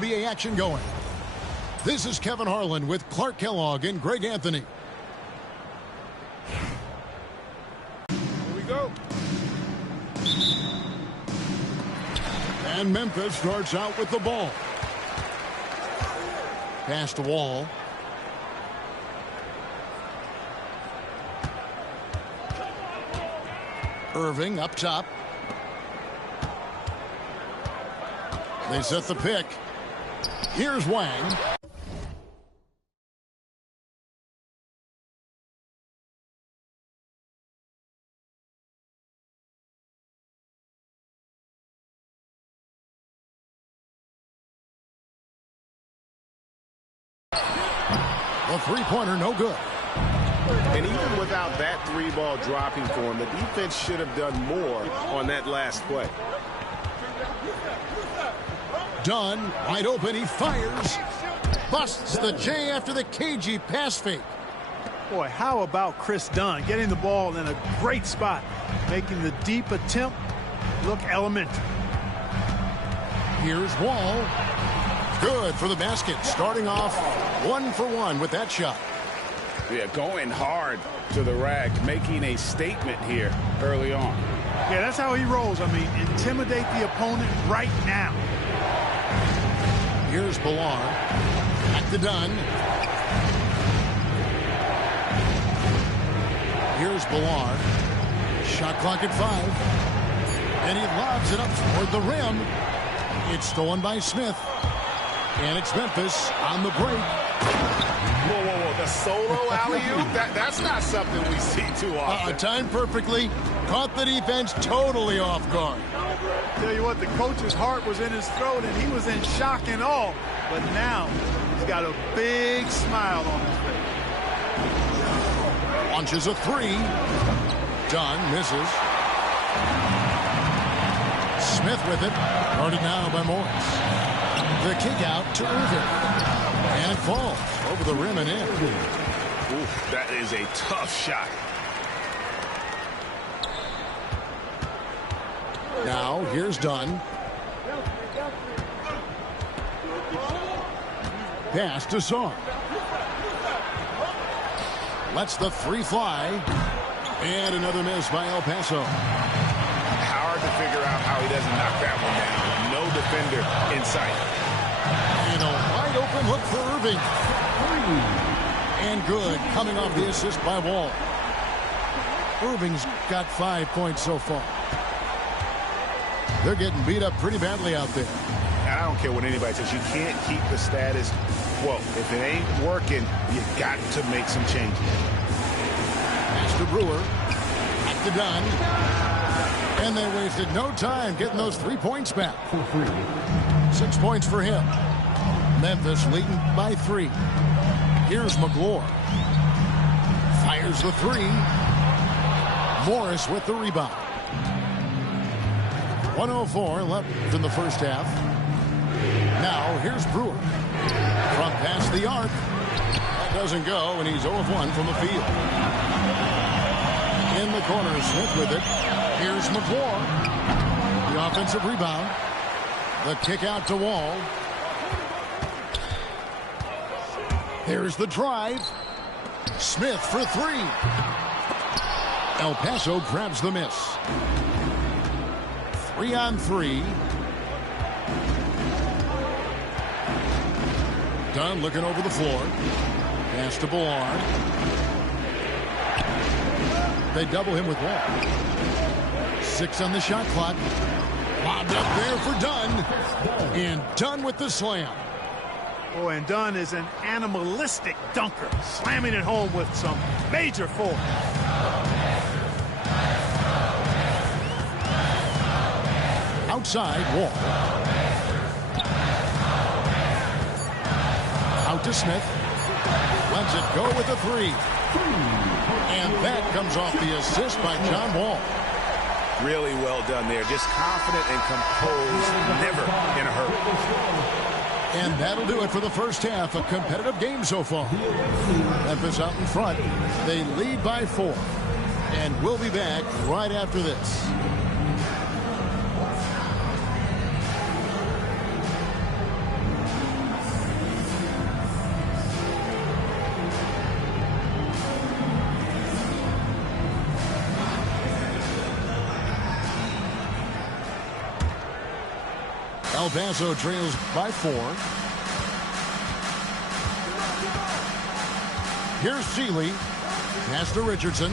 NBA action going. This is Kevin Harlan with Clark Kellogg and Greg Anthony. Here we go. And Memphis starts out with the ball. Pass to Wall. Irving up top. They set the pick. Here's Wang. The three-pointer, no good. And even without that three-ball dropping for him, the defense should have done more on that last play. Dunn, wide open, he fires. Busts the J after the cagey pass fake. Boy, how about Chris Dunn getting the ball in a great spot, making the deep attempt look elementary. Here's Wall. Good for the basket. Starting off 1 for 1 with that shot. Yeah, going hard to the rack, making a statement here early on. Yeah, that's how he rolls. I mean, intimidate the opponent right now. Here's Bilal. Back to Dunn. Here's Bilal. Shot clock at 5. And he lobs it up toward the rim. It's stolen by Smith. And it's Memphis on the break. Whoa, whoa, whoa. The solo alley-oop? That's not something we see too often. Timed perfectly. Caught the defense totally off guard. Tell you what, the coach's heart was in his throat, and he was in shock and awe. But now he's got a big smile on his face. Launches a 3. Dunn misses. Smith with it. Guarded now by Morris. The kick out to Irving. And it falls over the rim and in. Ooh, that is a tough shot. Now, here's Dunn. Pass to Song. Lets the 3 fly. And another miss by El Paso. Hard to figure out how he doesn't knock that one down. No defender in sight. And a wide open look for Irving. And good, coming off the assist by Wall. Irving's got 5 points so far. They're getting beat up pretty badly out there. And I don't care what anybody says. You can't keep the status quo. If it ain't working, you got to make some changes. Pass to Brewer. Back to Dunn. And they wasted no time getting those 3 points back. 6 points for him. Memphis leading by 3. Here's McGlure. Fires the 3. Morris with the rebound. 1:04 left in the first half. Now here's Brewer. Front pass the the arc. That doesn't go, and he's 0 of 1 from the field. In the corner, Smith with it. Here's McClure. The offensive rebound. The kick out to Wall. There's the drive. Smith for three. El Paso grabs the miss. 3-on-3. Dunn looking over the floor. Pass to Ballard. They double him with Wall. 6 on the shot clock. Lobbed up there for Dunn. And Dunn with the slam. Oh, and Dunn is an animalistic dunker, slamming it home with some major force. Outside, Wall. Out to Smith. Lets it go with a three. And that comes off the assist by John Wall. Really well done there. Just confident and composed, never in a hurry. And that'll do it for the first half. A competitive game so far. Memphis out in front. They lead by 4. And we'll be back right after this. El Paso trails by 4. Here's Seeley. Pass to Richardson.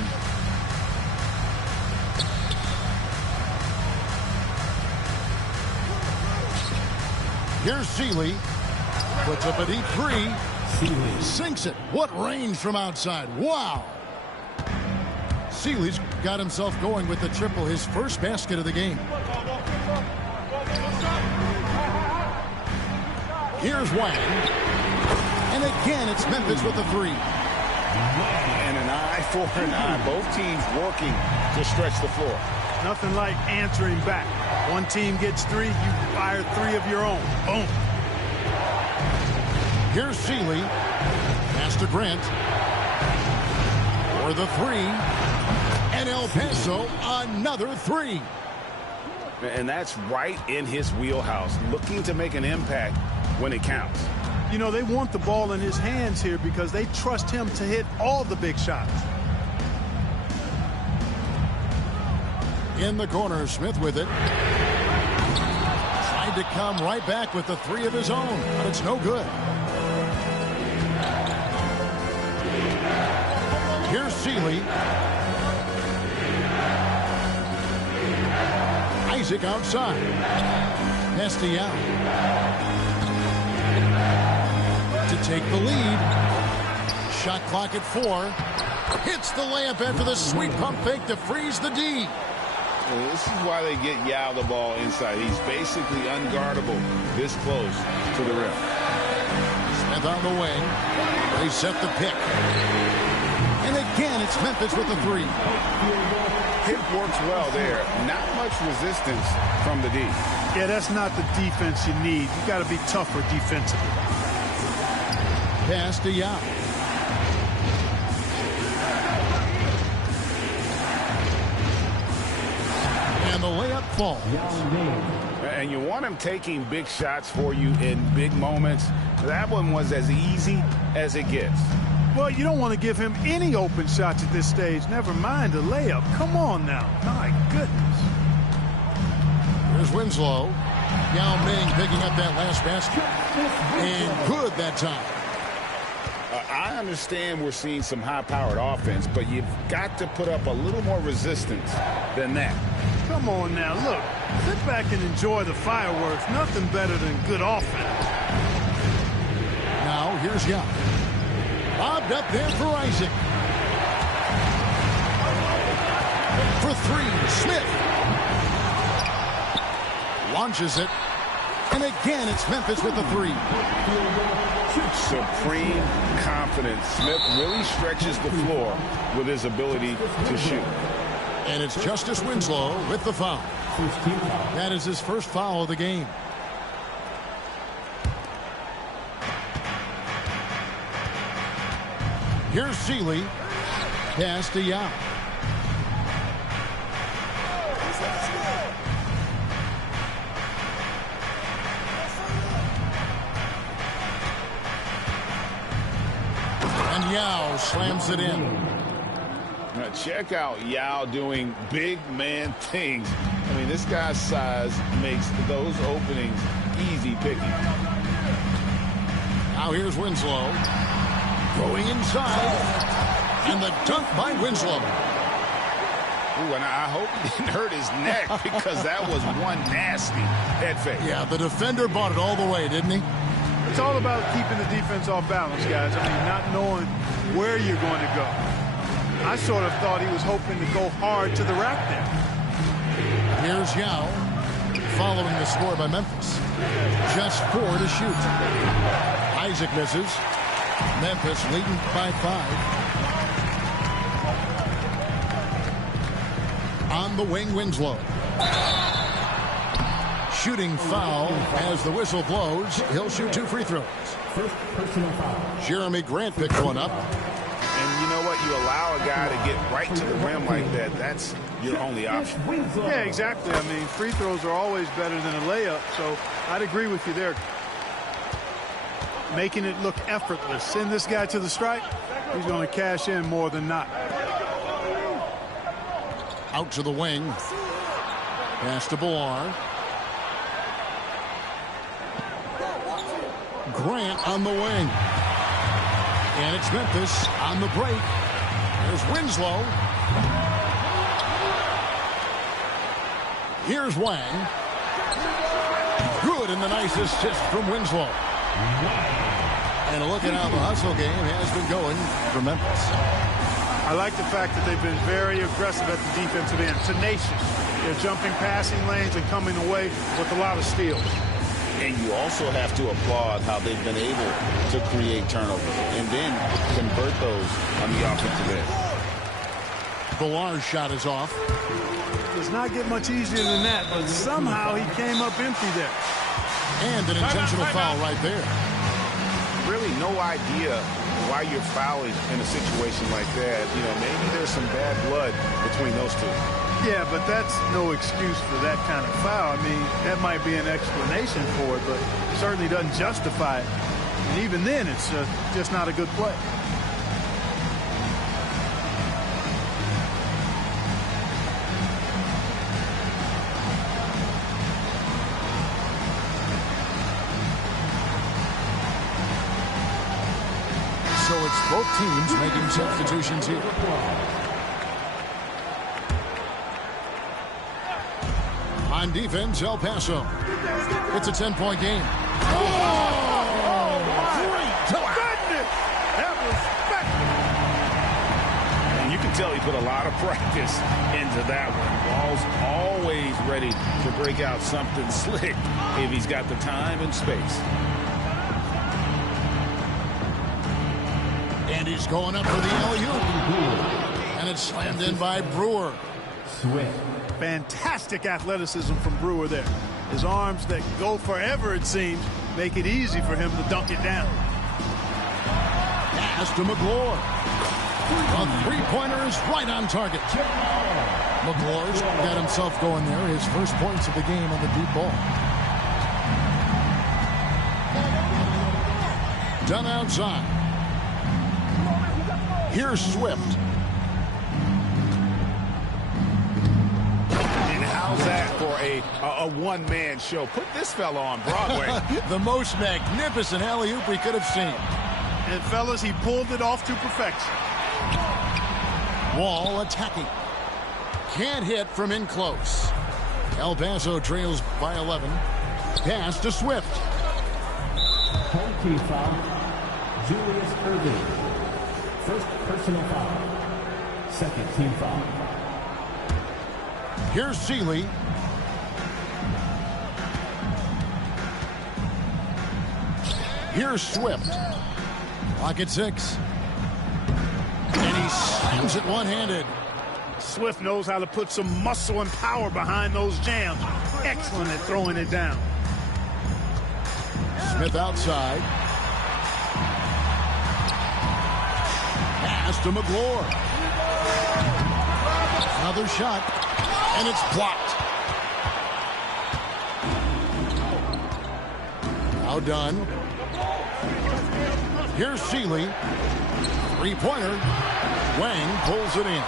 Here's Seeley. Puts up a deep three. Seeley sinks it. What range from outside. Wow. Seeley's got himself going with the triple, his first basket of the game. Here's Wang. And again, it's Memphis with the three. And an eye for an eye. Both teams working to stretch the floor. Nothing like answering back. One team gets 3, you fire 3 of your own. Boom. Here's Seeley. Pass to Grant. For the three. And El Paso, another 3. And that's right in his wheelhouse. Looking to make an impact when it counts. You know, they want the ball in his hands here because they trust him to hit all the big shots. In the corner, Smith with it. Tried to come right back with the 3 of his own, but it's no good. Here's Seeley. Isaac outside. Nestia to take the lead. Shot clock at 4. Hits the layup after the sweet pump fake to freeze the D. Well, this is why they get Yao the ball inside. He's basically unguardable this close to the rim. Smith on the wing. They set the pick. And again, it's Memphis with the 3. Hit works well there. Not much resistance from the D. Yeah, that's not the defense you need. You got to be tougher defensively. Pass to Yao. And the layup falls. And you want him taking big shots for you in big moments. That one was as easy as it gets. Well, you don't want to give him any open shots at this stage. Never mind a layup. Come on now. My goodness. Here's Winslow. Yao Ming picking up that last basket. And good that time. I understand we're seeing some high-powered offense, but you've got to put up a little more resistance than that. Come on now, look. Sit back and enjoy the fireworks. Nothing better than good offense. Now, here's Yao. Lobbed up there for Isaac. For 3, Smith. Launches it. And again, it's Memphis with the 3. Supreme confidence. Smith really stretches the floor with his ability to shoot. And it's Justice Winslow with the foul. That is his first foul of the game. Here's Seeley. Pass to Yao. And Yao slams it in. Now check out Yao doing big man things. I mean, this guy's size makes those openings easy picking. Now here's Winslow. Going inside. And the dunk by Winslow. Ooh, and I hope he didn't hurt his neck because that was one nasty head fake. Yeah, the defender bought it all the way, didn't he? It's all about keeping the defense off balance, guys. I mean, not knowing where you're going to go. I sort of thought he was hoping to go hard to the rack there. Here's Yao, following the score by Memphis. Just 4 to shoot. Isaac misses. Memphis leading by 5. On the wing, Winslow. Shooting foul as the whistle blows. He'll shoot 2 free throws. First personal foul. Jeremy Grant picked one up. And you know what? You allow a guy to get right to the rim like that. That's your only option. Yeah, exactly. I mean, free throws are always better than a layup, so I'd agree with you there. Making it look effortless. Send this guy to the stripe, he's going to cash in more than not. Out to the wing. Pass to Bullar. Grant on the wing. And it's Memphis on the break. There's Winslow. Here's Wang. Good, and the nice assist from Winslow. And a look at how the hustle game has been going for Memphis. I like the fact that they've been very aggressive at the defensive end. Tenacious. They're jumping passing lanes and coming away with a lot of steals. And you also have to applaud how they've been able to create turnovers and then convert those on the offensive end. Bullar's shot is off. Does not get much easier than that, but somehow he came up empty there. And an intentional foul right there. Really no idea why you're fouling in a situation like that. You know, maybe there's some bad blood between those two. Yeah, but that's no excuse for that kind of foul. I mean, that might be an explanation for it, but it certainly doesn't justify it. And even then, it's just not a good play. So it's both teams making substitutions here. On defense, El Paso. It's a 10-point game. Oh, great goodness! That was spectacular. And you can tell he put a lot of practice into that one. Ball's always ready to break out something slick if he's got the time and space. And he's going up for the alley-oop. And it's slammed in by Brewer. Swift. Fantastic athleticism from Brewer there. His arms that go forever, it seems, make it easy for him to dunk it down. Pass to McGlure. A three-pointer is right on target. McGlure's got himself going there. His first points of the game on the deep ball. Done outside. Here's Swift. And how's that for a one-man show? Put this fella on Broadway. The most magnificent alley-oop we could have seen. And, fellas, he pulled it off to perfection. Wall attacking. Can't hit from in close. El Paso trails by 11. Pass to Swift. Home team foul. Julius Irving. First personal foul. Second team foul. Here's Seeley. Here's Swift. Clock at 6. And he slams it one-handed. Swift knows how to put some muscle and power behind those jams. Excellent at throwing it down. Smith outside. to McGlure. Another shot, and it's blocked. Now done. Here's Seeley. Three-pointer. Wang pulls it in.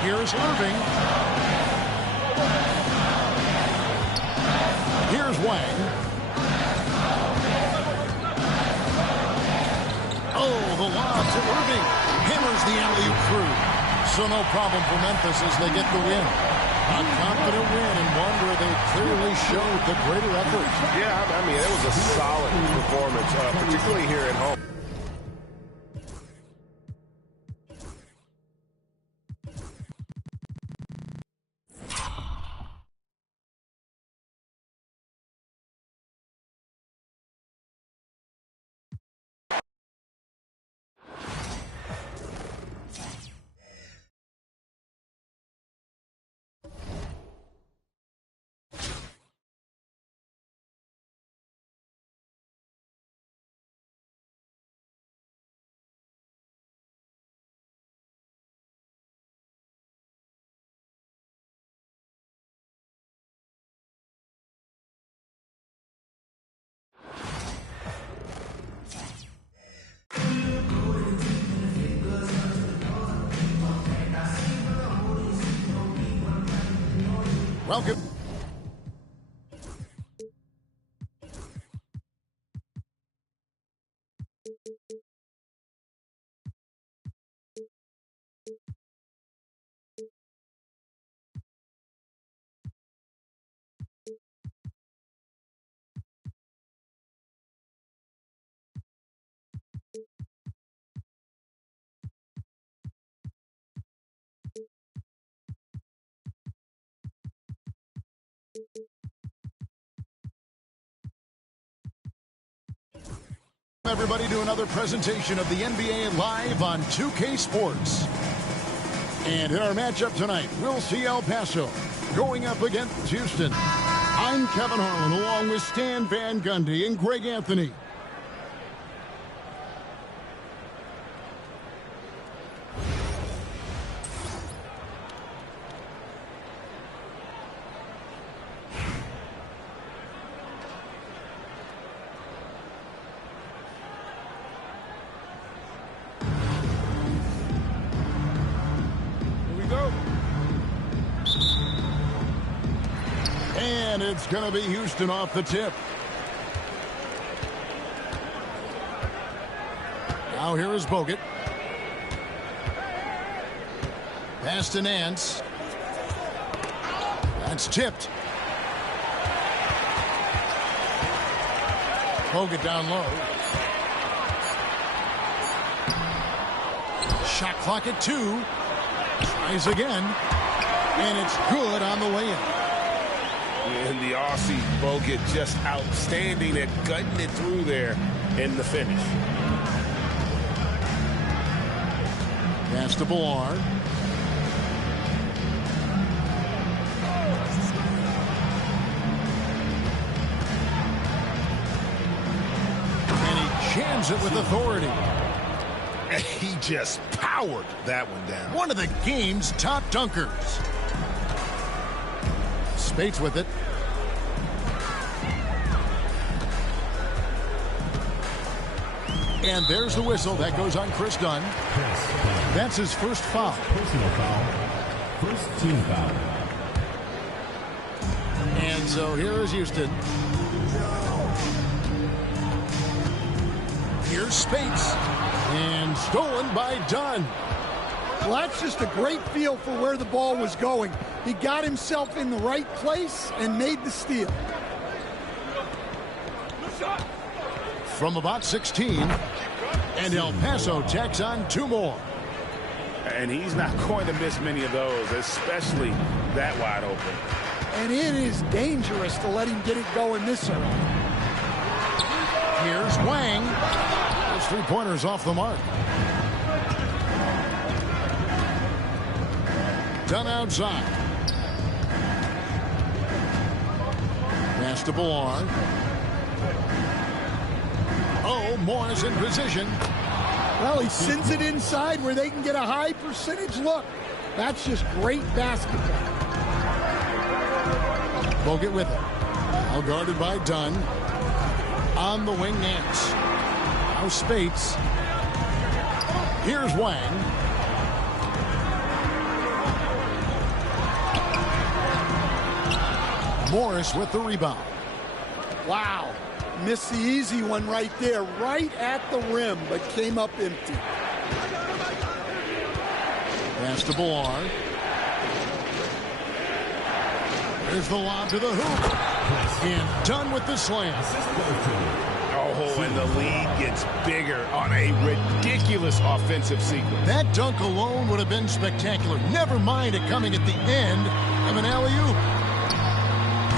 Here's Irving. Here's Wang. Oh, the lob to Irving. Hammers the alley-oop through. So no problem for Memphis as they get the win. A confident win and one where they clearly showed the greater effort. Yeah, I mean, it was a solid performance, particularly here at home. Welcome. Everybody to another presentation of the NBA live on 2K Sports. And in our matchup tonight, we'll see El Paso going up against Houston. I'm Kevin Harlan along with Stan Van Gundy and Greg Anthony. And it's going to be Houston off the tip. Now here is Bogut. Pass to Nance. That's tipped. Bogut down low. Shot clock at 2. Tries again. And it's good on the way in. And the Aussie Bogut just outstanding at gutting it through there in the finish. Pass to Ballard. And he jams it with authority. He just powered that one down. One of the game's top dunkers. Spates with it. And there's the whistle that goes on Chris Dunn. That's his first foul. Personal foul. First team foul. And so here is Houston. Here's Spates. And stolen by Dunn. Well, that's just a great feel for where the ball was going. He got himself in the right place and made the steal. From about 16, and El Paso tacks on 2 more. And he's not going to miss many of those, especially that wide open. And it is dangerous to let him get it going this early. Here's Wang. Those 3-pointers off the mark. Done outside. Pass to Ballard. Oh, Morris in position. Well, he sends it inside where they can get a high percentage look. That's just great basketball. Bogut with it. Now guarded by Dunn. On the wing, Nance. Now Spates. Here's Wang. Morris with the rebound. Wow. Missed the easy one right there, right at the rim, but came up empty. Pass to Boar. There's the lob to the hoop. And Dunn with the slam. Oh, and the lead gets bigger on a ridiculous offensive sequence. That dunk alone would have been spectacular. Never mind it coming at the end of an alley-oop.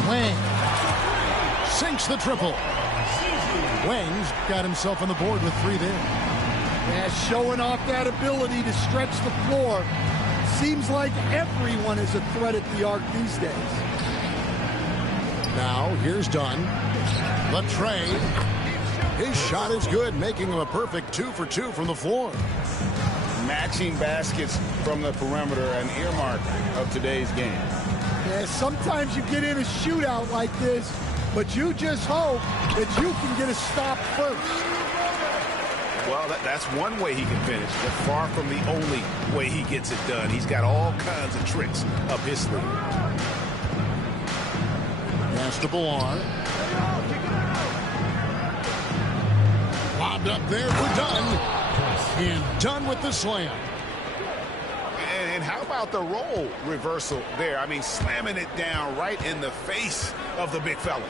Wang sinks the triple. Wang's got himself on the board with 3 there. Yeah, showing off that ability to stretch the floor. Seems like everyone is a threat at the arc these days. Now, here's Dunn. The trade. His shot is good, making him a perfect 2 for 2 from the floor. Matching baskets from the perimeter, an earmark of today's game. Yeah, sometimes you get in a shootout like this, but you just hope that you can get a stop first. Well, that's one way he can finish, but far from the only way he gets it done. He's got all kinds of tricks up his sleeve. Pass to Boar. Lobbed up there for Dunn. And Dunn with the slam. And how about the role reversal there? I mean, slamming it down right in the face of the big fella.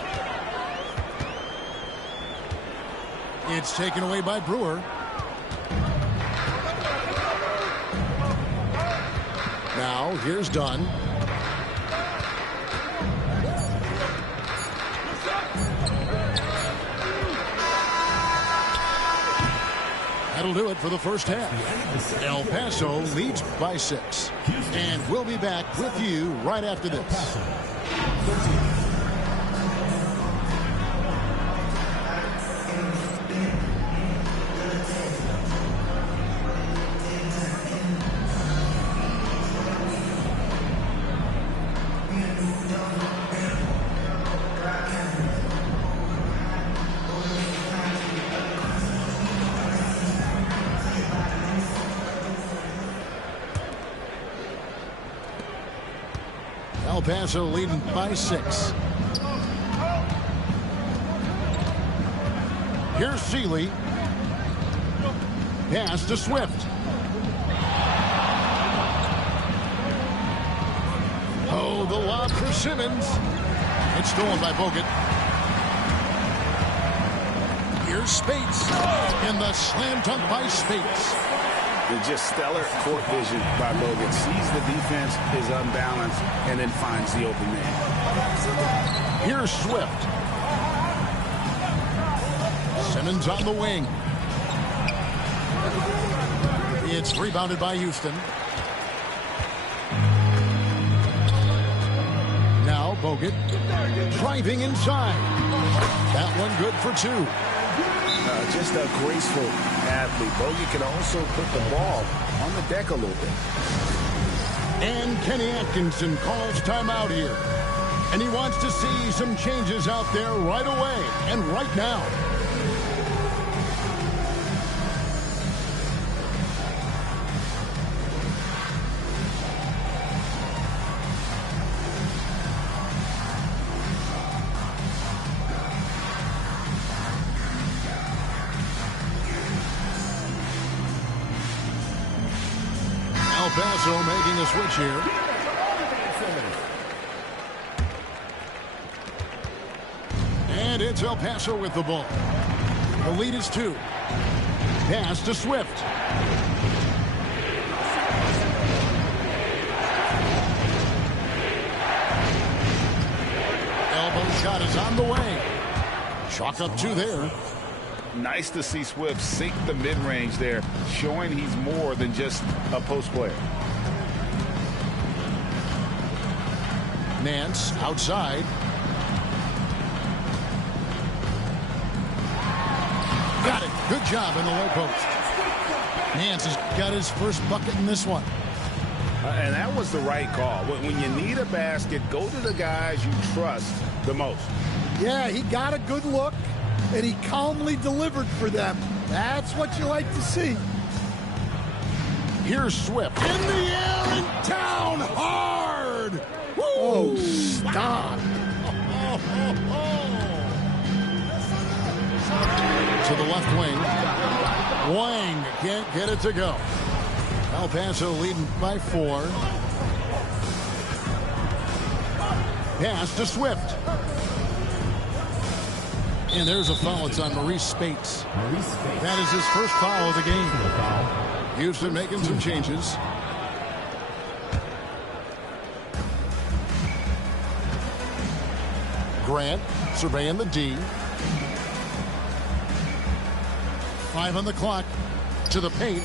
It's taken away by Brewer. Now, here's Dunn. That'll do it for the first half. El Paso leads by 6. And we'll be back with you right after this. El Paso leading by 6. Here's Seeley. Pass to Swift. Oh, the lob for Simmons. It's stolen by Bogut. Here's Spates. And the slam dunk by Spates. Just stellar court vision by Bogut. Sees the defense is unbalanced and then finds the open man. Here's Swift. Simmons on the wing. It's rebounded by Houston. Now Bogut driving inside. That one good for 2. Just a graceful athlete. Bogut can also put the ball on the deck a little bit. And Kenny Atkinson calls timeout here. And he wants to see some changes out there right away and right now. El Paso making a switch here. And it's El Paso with the ball. The lead is 2. Pass to Swift. Elbow shot is on the way. Chalk up 2 there. Nice to see Swift sink the mid-range there, showing he's more than just a post player. Nance outside. Got it. Good job in the low post. Nance has got his first bucket in this one. And that was the right call. When you need a basket, go to the guys you trust the most. Yeah, he got a good look, and he calmly delivered for them. That's what you like to see. Here's Swift. In the air and down hard. Woo! Oh, stop. To the left wing. Wang can't get it to go. El Paso leading by 4. Pass to Swift. And there's a foul. It's on Maurice Spates. That is his first foul of the game. Houston making some changes. Grant surveying the D. 5 on the clock. To the paint.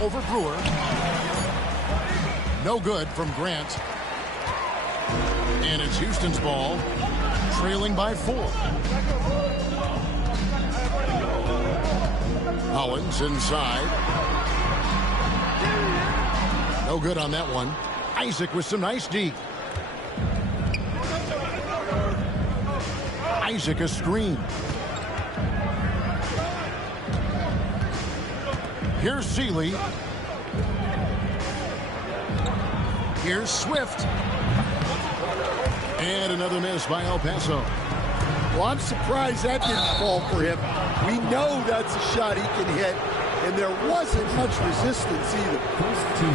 Over Brewer. No good from Grant. And it's Houston's ball. Trailing by 4. Hollins inside. No good on that one. Isaac with some nice D. Isaac a screen. Here's Seeley. Here's Swift. And another miss by El Paso. Well, I'm surprised that didn't fall for him. We know that's a shot he can hit, and there wasn't much resistance either.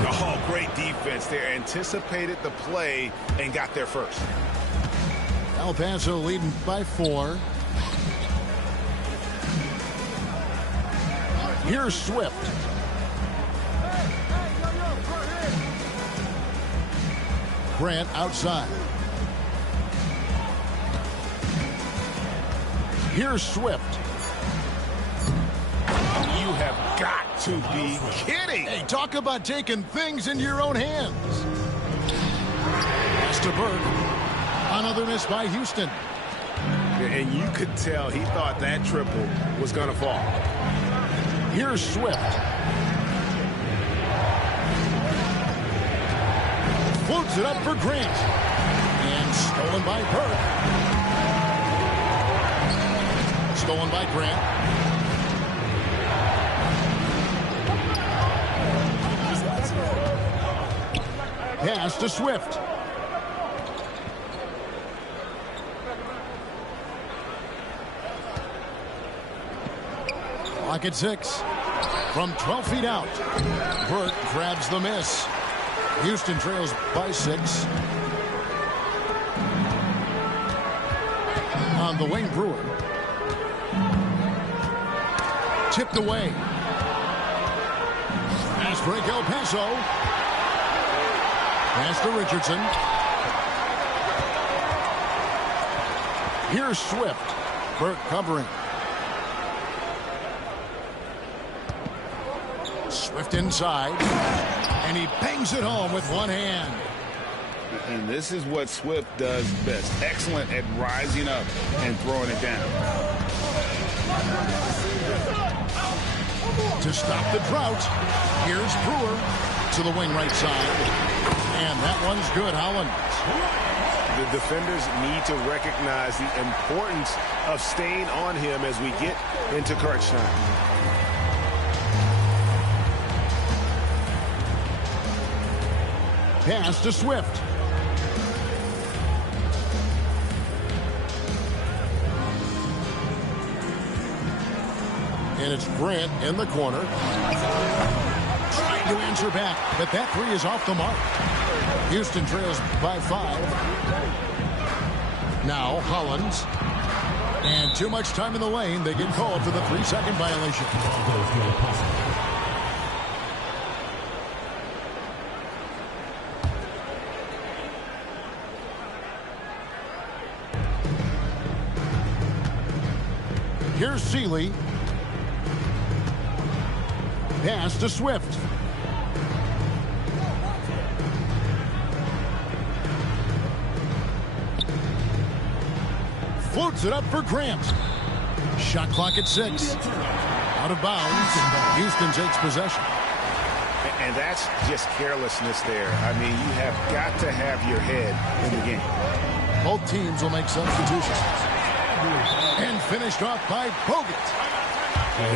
Oh, great defense there. Anticipated the play and got there first. El Paso leading by 4. Here's Swift. Grant outside. Here's Swift. You have got to be kidding. Hey, talk about taking things into your own hands. Pass to Burke. Another miss by Houston. And you could tell he thought that triple was going to fall. Here's Swift. Floats it up for Grant. And stolen by Burke. Stolen by Grant. Pass to Swift. Clock at 6. From 12 feet out. Burke grabs the miss. Houston trails by 6. On the wing, Brewer. Tipped away. Fast break, El Paso. Pass to Richardson. Here's Swift. Burke covering. Swift inside. And he bangs it home with one hand. And this is what Swift does best. Excellent at rising up and throwing it down. To stop the drought, here's Brewer to the wing right side. And that one's good, Hollins. The defenders need to recognize the importance of staying on him as we get into crunch time. Pass to Swift. And it's Grant in the corner. Trying to answer back, but that 3 is off the mark. Houston trails by 5. Now Hollins. And too much time in the lane. They get called for the 3-second violation. Here's Seeley. Pass to Swift. Floats it up for Grant. Shot clock at 6. Out of bounds, and Houston takes possession. And that's just carelessness there. I mean, you have got to have your head in the game. Both teams will make substitutions. And finished off by Bogut.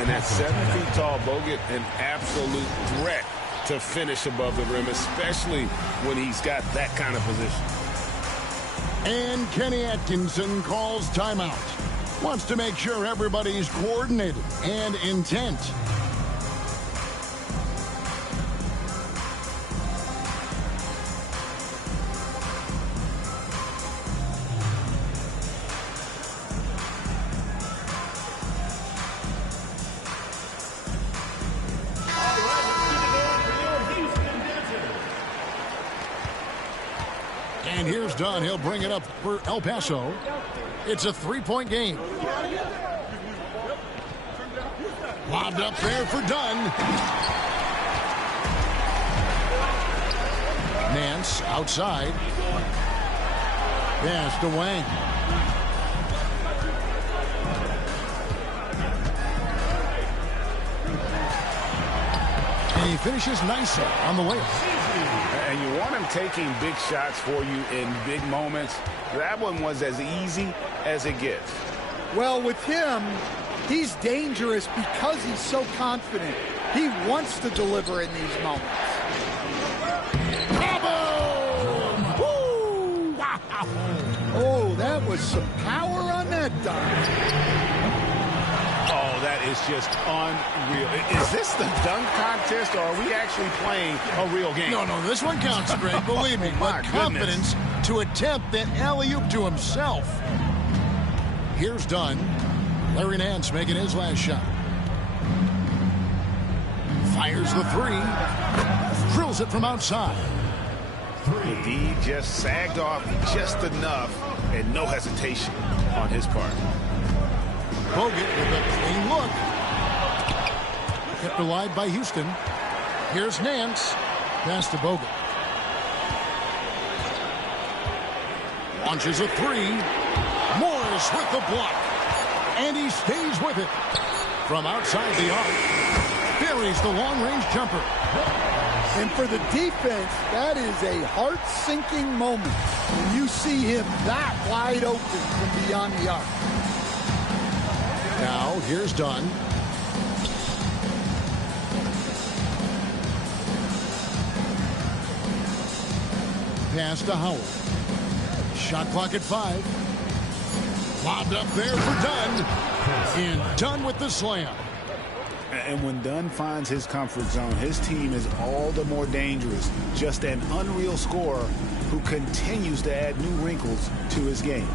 And that 7 feet tall Bogut, an absolute threat to finish above the rim, especially when he's got that kind of position. And Kenny Atkinson calls timeout. Wants to make sure everybody's coordinated and intent. And here's Dunn. He'll bring it up for El Paso. It's a three-point game. Lobbed up there for Dunn. Nance outside. Pass to Wang. And he finishes nicely on the layup. And you want him taking big shots for you in big moments. That one was as easy as it gets. Well, with him, he's dangerous because he's so confident. He wants to deliver in these moments. Woo! Oh, that was some power on that dunk. Oh, that is just unreal. Is this the dunk contest, or are we actually playing a real game? No, this one counts, Greg. Believe me. My But confidence to attempt that alley-oop to himself. Here's Dunn. Larry Nance making his last shot. Fires the three. Drills it from outside. The D just sagged off just enough, and no hesitation on his part. Bogut with a clean look. Kept alive by Houston. Here's Nance. Pass to Bogut. Launches a three. Morris with the block. And he stays with it. From outside the arc. Buries the long-range jumper. And for the defense, that is a heart-sinking moment when you see him that wide open from beyond the arc. Now, here's Dunn. Pass to Howard. Shot clock at 5. Lobbed up there for Dunn. And Dunn with the slam. And when Dunn finds his comfort zone, his team is all the more dangerous. Just an unreal scorer who continues to add new wrinkles to his game.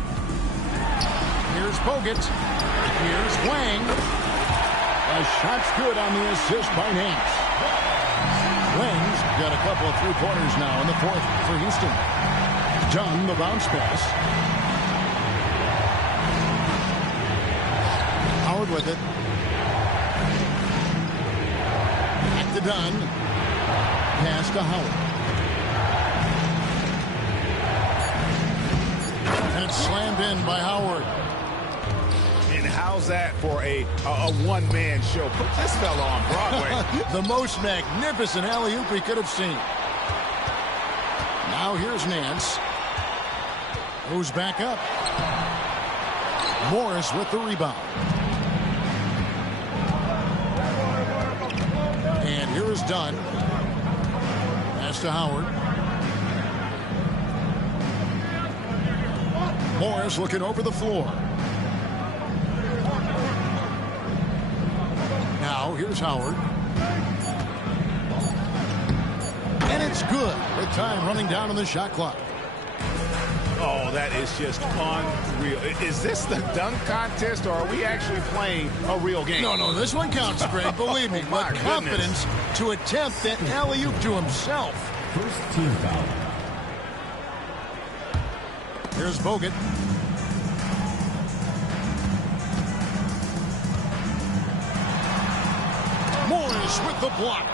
Here's Bogut. Here's Wang. A shot's good on the assist by Nance. Wang's got a couple of three-pointers now in the fourth for Houston. Dunn, the bounce pass. Howard with it. Back to Dunn. Pass to Howard. And it's slammed in by Howard. And how's that for a one-man show? Put this fella on Broadway. The most magnificent alley-oop we could have seen. Now here's Nance. Goes back up. Morris with the rebound. And here is Dunn. Pass to Howard. Morris looking over the floor. Now here's Howard. And it's good with time running down on the shot clock. Oh, that is just unreal. Is this the dunk contest, or are we actually playing a real game? No, this one counts, Greg. Believe me. My But confidence to attempt that alley-oop to himself. First team foul. Here's Bogut. Morris with the block.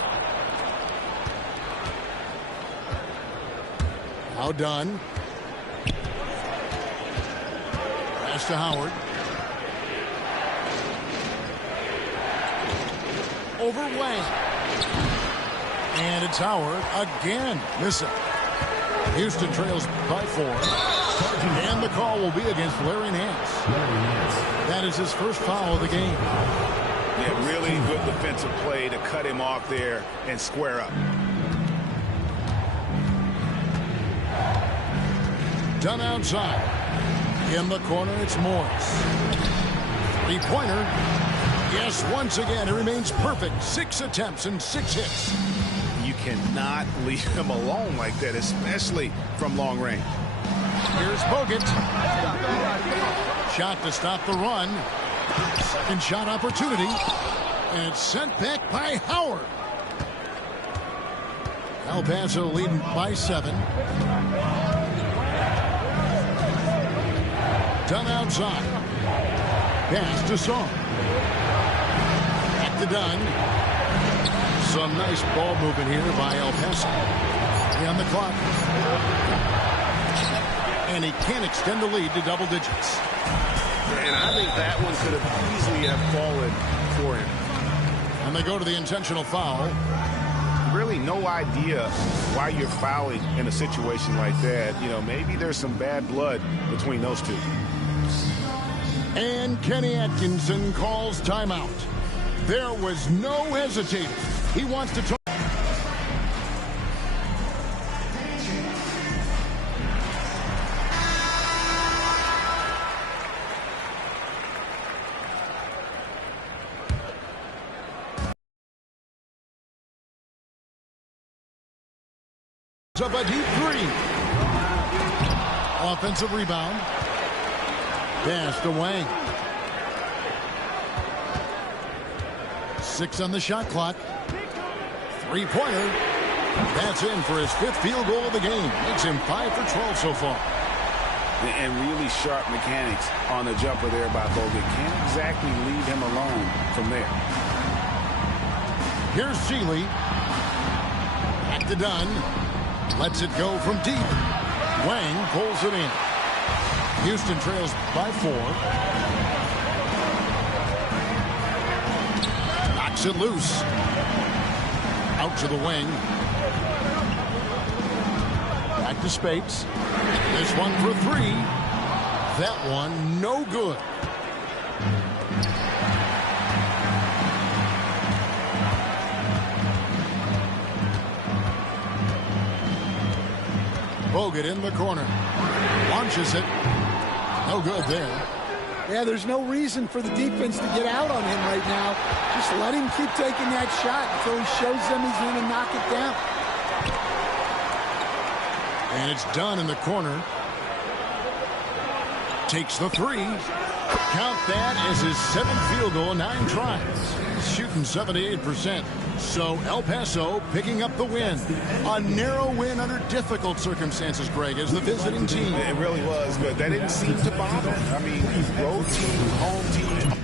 Now Dunn. Pass to Howard. over Wang. And it's Howard again. Missing. Houston trails by 4. And the call will be against Larry Nance. That is his first foul of the game. Yeah, really good defensive play to cut him off there and square up. Done outside. In the corner, it's Morris. Three-pointer. Yes, once again, it remains perfect. 6 attempts and 6 hits. You cannot leave him alone like that, especially from long range. Here's Bogut. Shot to stop the run. Second shot opportunity. And it's sent back by Howard. El Paso leading by 7. Done outside. Pass to Song. Back to Dunn. Some nice ball movement here by El Paso. On the clock. And he can't extend the lead to double digits. And I think that one could have easily have fallen for him. And they go to the intentional foul. Really no idea why you're fouling in a situation like that. You know, maybe there's some bad blood between those two. And Kenny Atkinson calls timeout. There was no hesitating. He wants to talk. Up a deep 3. Offensive rebound. Pass to Wang. 6 on the shot clock. Three-pointer. That's in for his 5th field goal of the game. Makes him 5 for 12 so far. And really sharp mechanics on the jumper there by Bogut. Can't exactly leave him alone from there. Here's Seeley. Back to Dunn. Lets it go from deep. Wang pulls it in. Houston trails by 4. Knocks it loose. Out to the wing. Back to Speights. This one for 3. That one no good. Bogut in the corner. Launches it. No good there. Yeah, there's no reason for the defense to get out on him right now. Just let him keep taking that shot until he shows them he's going to knock it down. And it's done in the corner. Takes the 3. Count that as his 7th field goal, 9 tries. Shooting 78%. So El Paso picking up the win. A narrow win under difficult circumstances, Greg, as the visiting team. It really was, but that didn't seem to bother. I mean, road team, home team.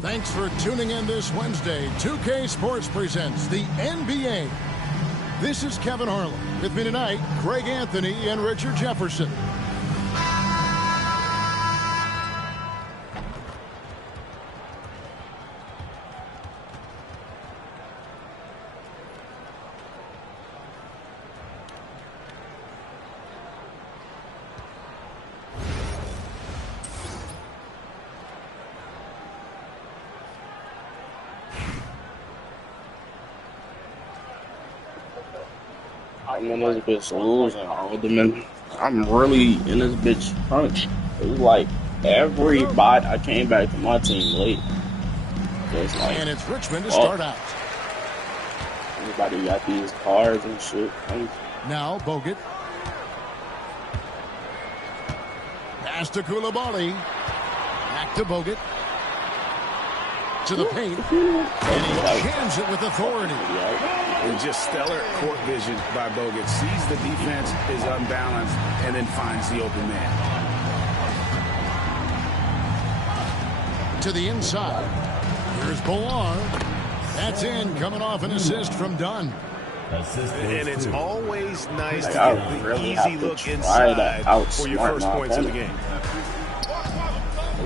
Thanks for tuning in this Wednesday. 2K Sports presents the NBA. This is Kevin Harlan. With me tonight, Greg Anthony and Richard Jefferson. I'm in this bitch losing, Alderman. I'm really in this bitch punch. It was like everybody. I came back to my team late. It's like, and it's Richmond to start out. Everybody got these cards and shit. Now Bogut. Pass to Koulibaly. Back to Bogut. To the paint. And he jams it with authority. And just stellar court vision by Bogut. Sees the defense is unbalanced and then finds the open man. To the inside. Here's Bolar. That's in, coming off an assist from Dunn. And it's always nice to I get the really easy look inside for your first points of the game.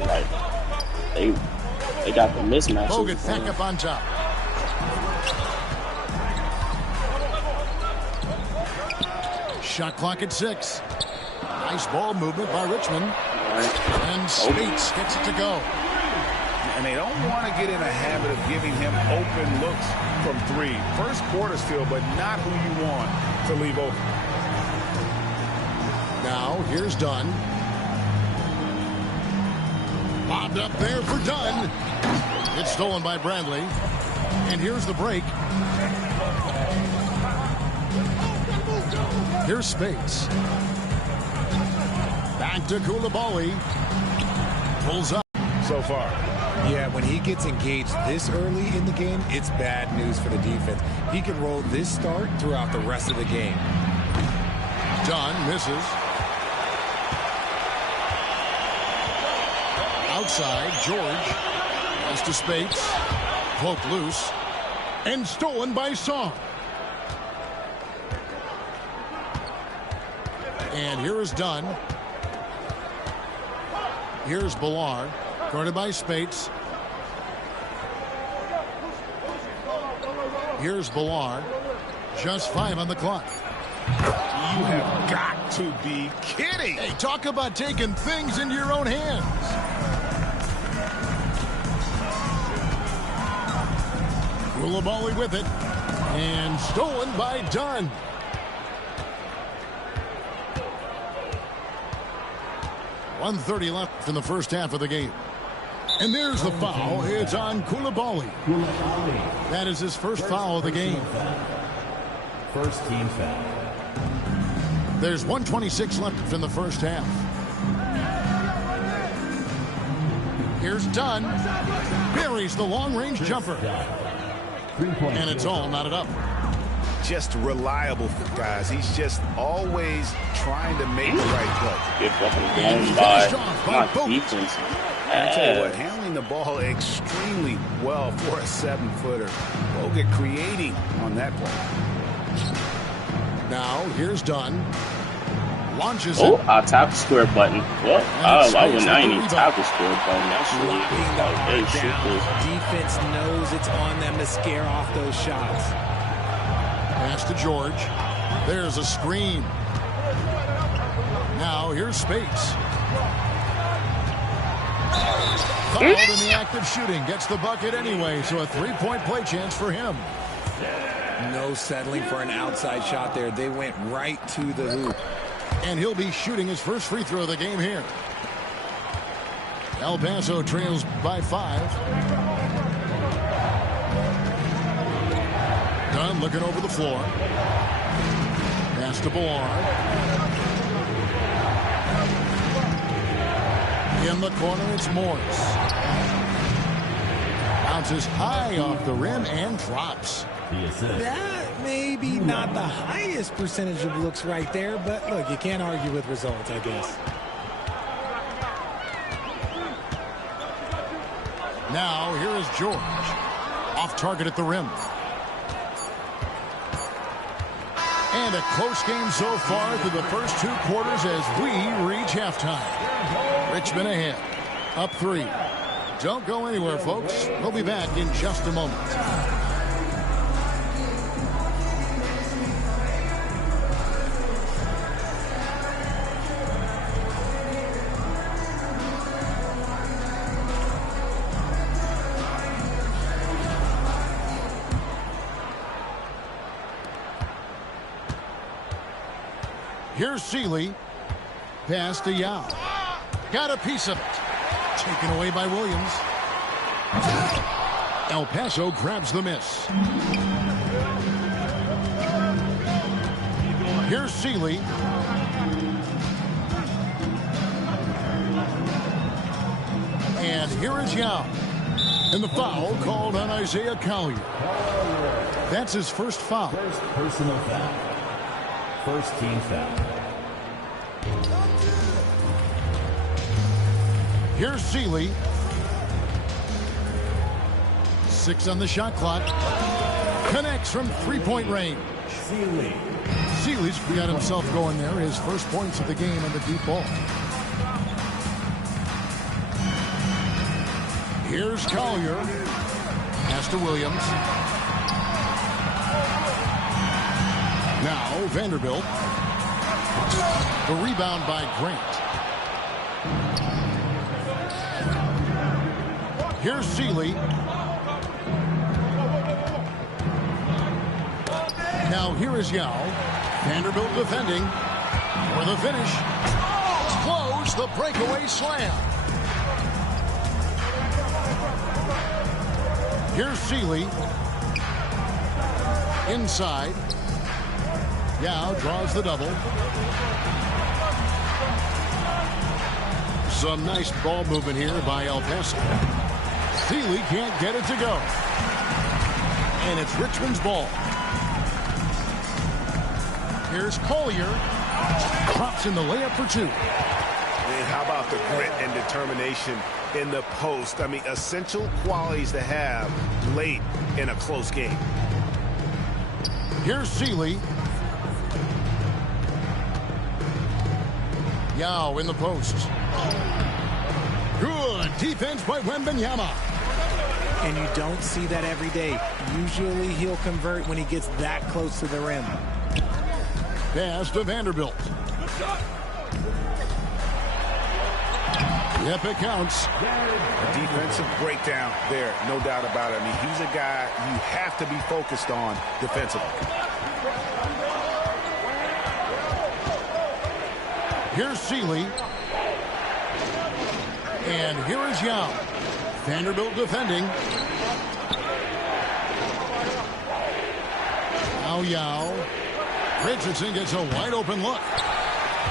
Like, they got the mismatches. Bogut back up on top. Shot clock at 6. Nice ball movement by Richmond. And Spates gets it to go. And they don't want to get in a habit of giving him open looks from 3. First quarter still, but not who you want to leave open. Now, here's Dunn. Bobbed up there for Dunn. It's stolen by Bradley. And here's the break. Here's Spates. Back to Koulibaly. Pulls up. So far. Yeah, when he gets engaged this early in the game, it's bad news for the defense. He can roll this start throughout the rest of the game. Dunn misses. Outside, George. Pass to Spates. Poke loose. And stolen by Song. And here is Dunn. Here's Ballard, guarded by Spates. Here's Ballard. Just 5 on the clock. You have got to be kidding. Hey, talk about taking things into your own hands. Koulibaly with it. And stolen by Dunn. .130 left in the first half of the game. And there's the foul. It's on Koulibaly. That is his first foul of the game. First team foul. There's 1:26 left in the first half. Here's Dunn. Buries the long-range jumper. And it's all knotted up. Just reliable, guys. He's just always trying to make the right play. Get blown by my defense. I tell you what, handling the ball extremely well for a 7-footer. Bogut creating on that play. Now, here's Dunn. Launches it. I tap the square button. What? I ain't even tap the square button. Defense knows it's on them to scare off those shots. Pass to George. There's a screen. Now, here's Spates. Fouled in the act of shooting. Gets the bucket anyway, so a 3-point play chance for him. No settling for an outside shot there. They went right to the hoop. And he'll be shooting his first free throw of the game here. El Paso trails by 5. Dunn looking over the floor. Pass to Ballard. In the corner, it's Morris. Bounces high off the rim and drops. That may be not the highest percentage of looks right there, but look, you can't argue with results, I guess. Now, here is George. Off target at the rim. And a close game so far through the first 2 quarters as we reach halftime. Richmond ahead. Up 3. Don't go anywhere, folks. We'll be back in just a moment. Here's Seeley. Pass to Yao. Got a piece of it. Taken away by Williams. El Paso grabs the miss. Here's Seeley. And here is Yao. And the foul called on Isaiah Collier. That's his first foul. First personal foul. First team foul. Here's Seeley. 6 on the shot clock. Connects from 3-point range. Seeley's got himself going there. His first points of the game on the deep ball. Here's Collier. Pass to Williams. Now Vanderbilt. The rebound by Grant. Here's Seeley. Now here is Yao. Vanderbilt defending for the finish. Close the breakaway slam. Here's Seeley. Inside. Yao draws the double. Some nice ball movement here by El Paso. Seeley can't get it to go. And it's Richmond's ball. Here's Collier. Drops in the layup for 2. And how about the grit and determination in the post? I mean, essential qualities to have late in a close game. Here's Seeley. Yao in the post. Good defense by Wembanyama. And you don't see that every day. Usually he'll convert when he gets that close to the rim. Pass to Vanderbilt. Yep, it counts. A defensive breakdown there, no doubt about it. I mean, he's a guy you have to be focused on defensively. Here's Sealy. And here is Yao. Vanderbilt defending. Now Yao. Richardson gets a wide open look.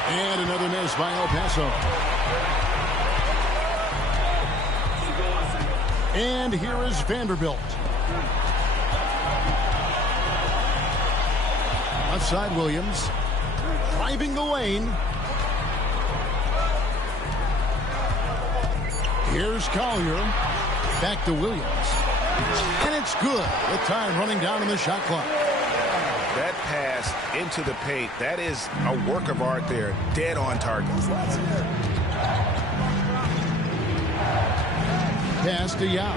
And another miss by El Paso. And here is Vanderbilt. Left side Williams. Driving the lane. Here's Collier. Back to Williams. And it's good with time running down on the shot clock. That pass into the paint, that is a work of art there. Dead on target. Pass to Yao.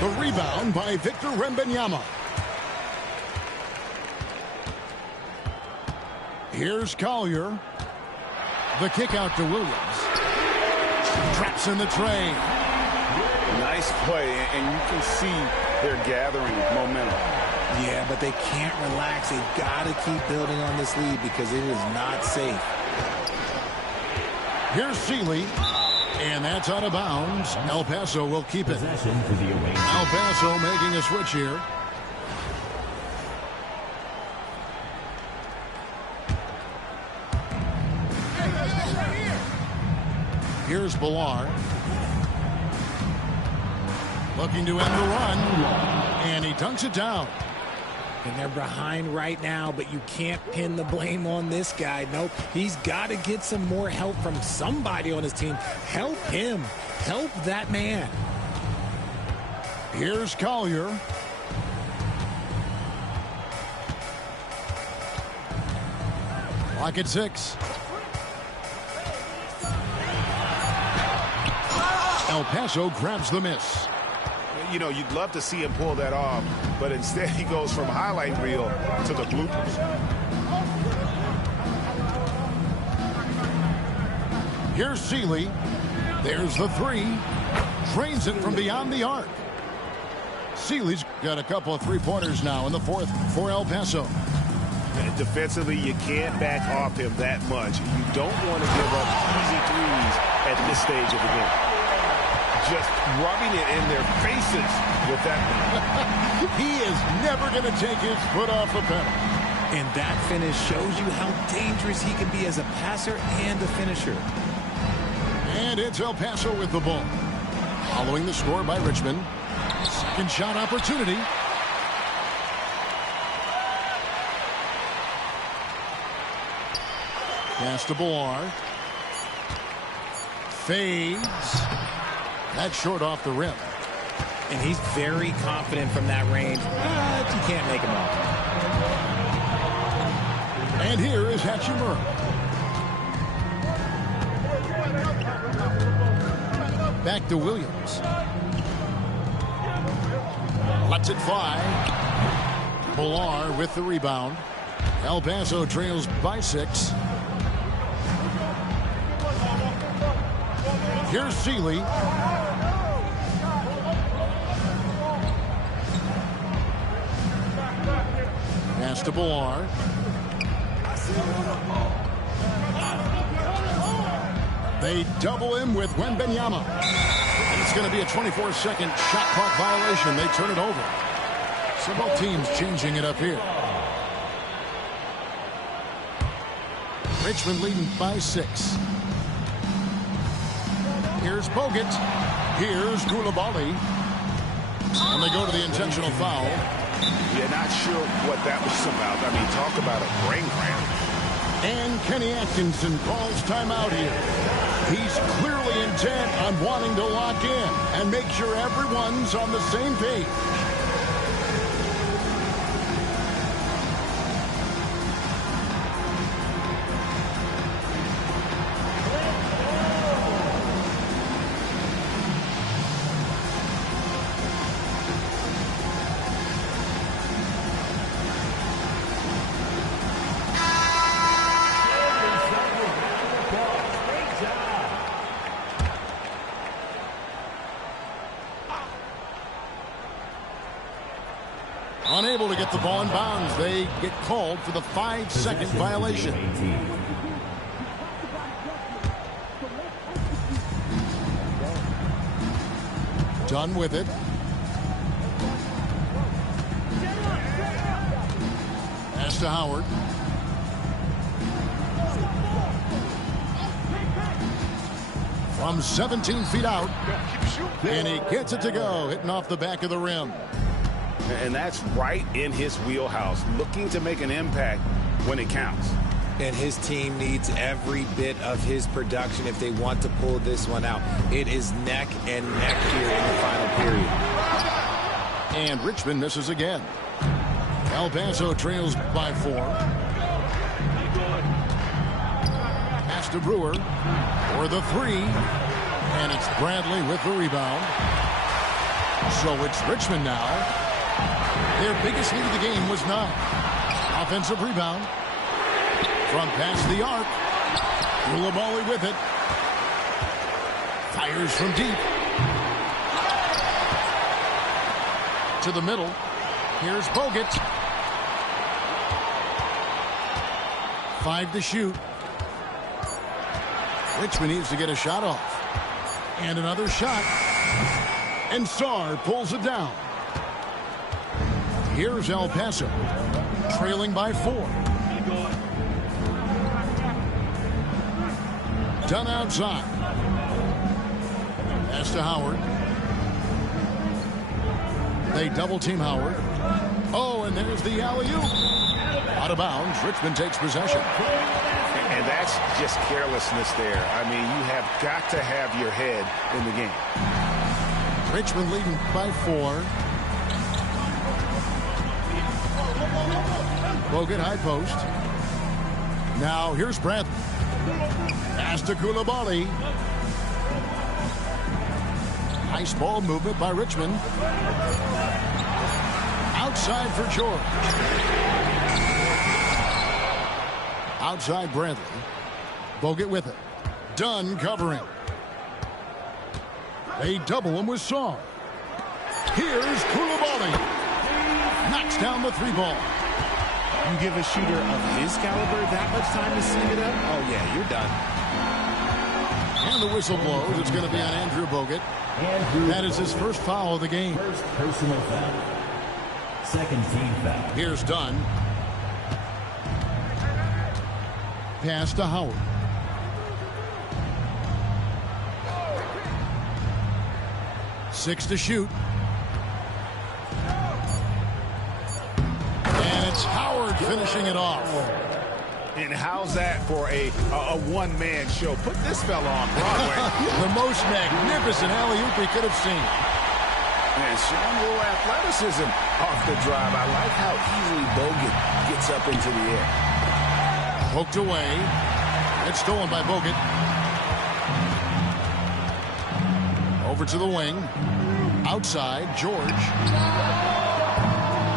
The rebound by Victor Wembanyama. Here's Collier. The kick out to Williams. Traps in the tray. Nice play, and you can see they're gathering momentum. Yeah, but they can't relax. They've got to keep building on this lead because it is not safe. Here's Sealy. And that's out of bounds. El Paso will keep it. El Paso making a switch here. Here's Ballard. Looking to end the run. And he dunks it down. And they're behind right now, but you can't pin the blame on this guy. Nope. He's got to get some more help from somebody on his team. Help him. Help that man. Here's Collier. Lock at 6. El Paso grabs the miss. You know, you'd love to see him pull that off, but instead he goes from highlight reel to the bloopers. Here's Sealy. There's the 3. Drains it from beyond the arc. Sealy's got a couple of three-pointers now in the 4th for El Paso. And defensively, you can't back off him that much. You don't want to give up easy threes at this stage of the game. Just rubbing it in their faces with that one. He is never going to take his foot off the pedal. And that finish shows you how dangerous he can be as a passer and a finisher. And it's El Paso with the ball. Following the score by Richmond. Second shot opportunity. Pass to Ballard. Fades. That's short off the rim. And he's very confident from that range, but you can't make him off. And here is Hachimura. Back to Williams. Lets it fly. Ballard with the rebound. El Paso trails by 6. Here's Sealy. Pass to Ballard. They double him with Wembanyama. It's going to be a 24-second shot clock violation. They turn it over. So both teams changing it up here. Richmond leading by 6. Here's Bogut. Here's Coulibaly. And they go to the intentional foul. Yeah, not sure what that was about. I mean, talk about a brain cramp. And Kenny Atkinson calls timeout here. He's clearly intent on wanting to lock in and make sure everyone's on the same page. Unable to get the ball in bounds. They get called for the 5-second violation. Done with it. Pass to Howard. From 17 feet out. And he gets it to go, hitting off the back of the rim. And that's right in his wheelhouse, looking to make an impact when it counts. And his team needs every bit of his production if they want to pull this one out. It is neck and neck here in the final period. And Richmond misses again. El Paso trails by 4. Pass to Brewer for the 3. And it's Bradley with the rebound. So it's Richmond now. Their biggest lead of the game was 9. Offensive rebound. From past the arc. Coulibaly with it. Fires from deep. To the middle. Here's Bogut. 5 to shoot. Richmond needs to get a shot off. And another shot. And Sarr pulls it down. Here's El Paso. Trailing by 4. Done outside. Pass to Howard. They double team Howard. Oh, and there's the alley-oop. Out of bounds. Richmond takes possession. And that's just carelessness there. I mean, you have got to have your head in the game. Richmond leading by 4. Bogut high post. Now here's Bradley. Pass to Coulibaly. Nice ball movement by Richmond. Outside for George. Outside Bradley. Bogut with it. Dunn covering. They double him with Sarr. Here's Coulibaly. Knocks down the 3 ball. You give a shooter of his caliber that much time to sleeve it up? Oh, yeah, you're done. And the whistle blows. It's going to be on Andrew Bogut. That is his first foul of the game. First personal foul. Second team foul. Here's Dunn. Pass to Howard. Six to shoot. And it's Howard finishing it off. And how's that for a one-man show? Put this fella on Broadway. The most magnificent alley-oop we could have seen. And showing a little athleticism off the drive. I like how easily Bogut gets up into the air. Poked away. It's stolen by Bogut. Over to the wing. Outside, George.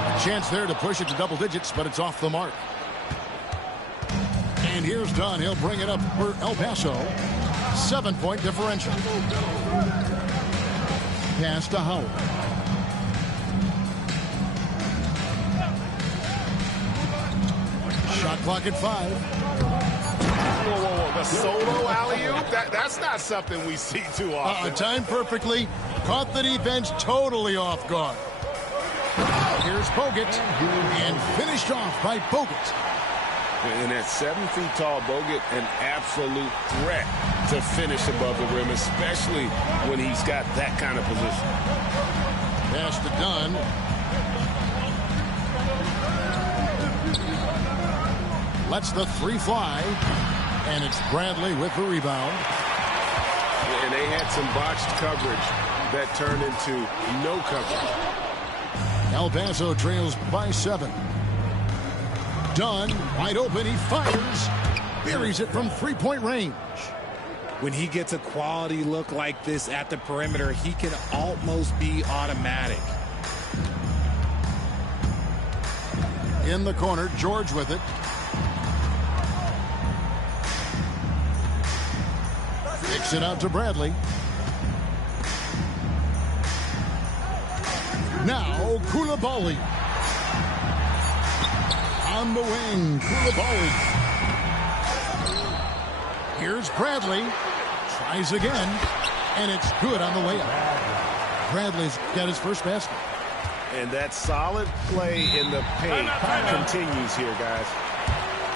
A chance there to push it to double digits, but it's off the mark. And here's Dunn. He'll bring it up for El Paso. 7-point differential. Pass to Howard. Shot clock at 5. Whoa. The solo alley-oop? That's not something we see too often. Timed perfectly. Caught the defense totally off guard. Here's Bogut. And finished off by Bogut. And at 7 feet tall, Bogut, an absolute threat to finish above the rim, especially when he's got that kind of position. Pass to Dunn. Lets the 3 fly. And it's Bradley with the rebound. And they had some botched coverage that turned into no coverage. El Paso trails by 7. Dunn, wide open, he fires. Buries it from 3-point range. When he gets a quality look like this at the perimeter, he can almost be automatic. In the corner, George with it. Kicks it out to Bradley. Now, Coulibaly. On the wing, Koulibaly. Here's Bradley. Tries again, and it's good on the layup. Bradley's got his first basket. And that solid play in the paint continues here, guys.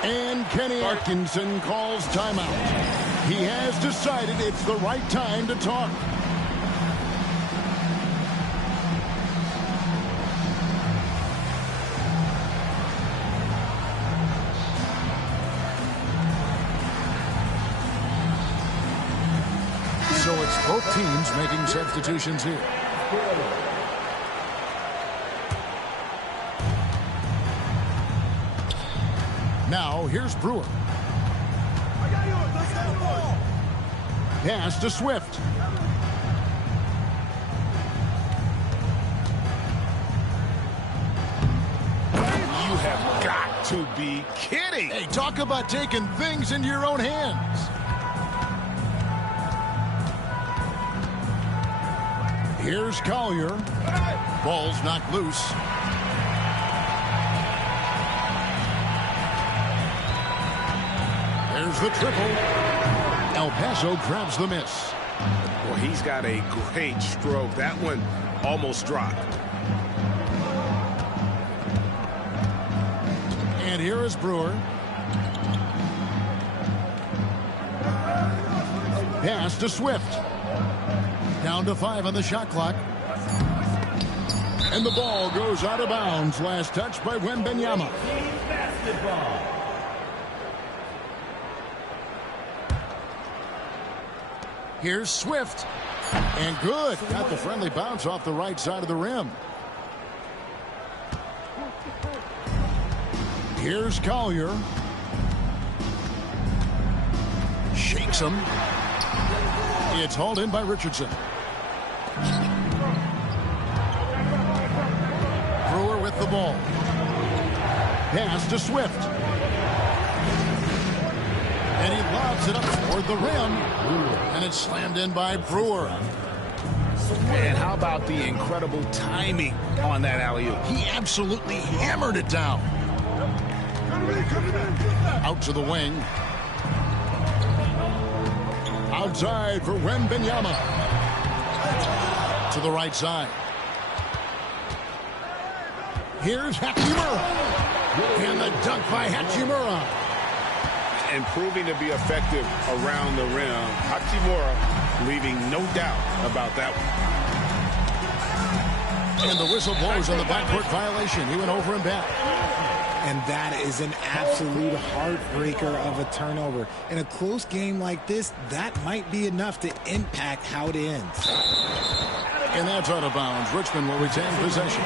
And Kenny Atkinson calls timeout. He has decided it's the right time to talk. So it's both teams making substitutions here. Now, here's Brewer. Pass to Swift. You have got to be kidding. Hey, talk about taking things into your own hands. Here's Collier. Ball's knocked loose. There's the triple. El Paso grabs the miss. Well, he's got a great stroke. That one almost dropped. And here is Brewer. Pass to Swift. Down to 5 on the shot clock. And the ball goes out of bounds. Last touch by Wembanyama. Here's Swift. And good. Got the friendly bounce off the right side of the rim. Here's Collier. Shakes him. It's hauled in by Richardson. Brewer with the ball. Pass to Swift. And he lobs it up toward the rim. And it's slammed in by Brewer. And how about the incredible timing on that alley-oop? He absolutely hammered it down. Out to the wing. Outside for Wembanyama. To the right side. Here's Hachimura. And the dunk by Hachimura. And proving to be effective around the rim. Hachimura leaving no doubt about that one. And the whistle blows on the backcourt violation. He went over and back. And that is an absolute heartbreaker of a turnover. In a close game like this, that might be enough to impact how it ends. And that's out of bounds. Richmond will retain possession.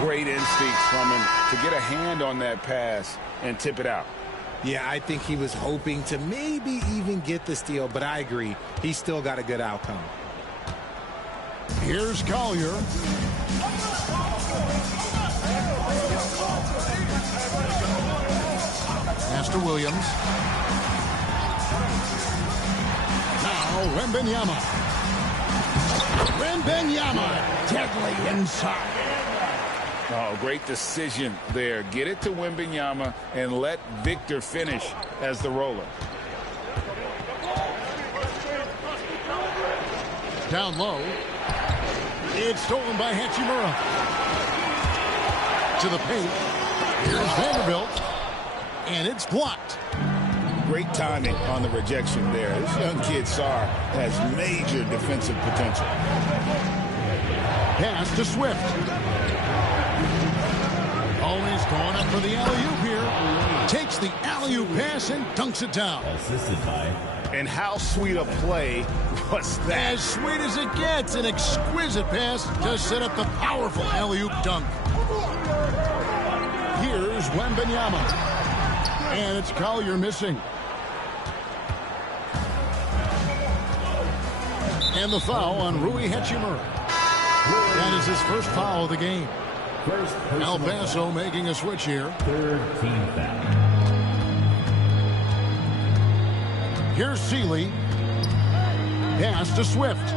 Great instincts from him to get a hand on that pass and tip it out. Yeah, I think he was hoping to maybe even get the steal, but I agree. He still got a good outcome. Here's Collier. Pass to Williams. Now Wembanyama. Wembanyama deadly inside. Oh, great decision there. Get it to Wembanyama and let Victor finish as the roller. Down low. It's stolen by Hachimura. To the paint. Here's Vanderbilt. And it's blocked. Great timing on the rejection there. This young kid, Sarr, has major defensive potential. Pass to Swift. Always going up for the alley-oop here. Takes the alley-oop pass and dunks it down. Assisted by. And how sweet a play was that? As sweet as it gets. An exquisite pass to set up the powerful alley-oop dunk. Here's Wembanyama. And it's Collier missing. And the foul on Rui Hachimura. That is his first foul of the game. El Paso making a switch here. Third team foul. Here's Seeley. Pass to Swift.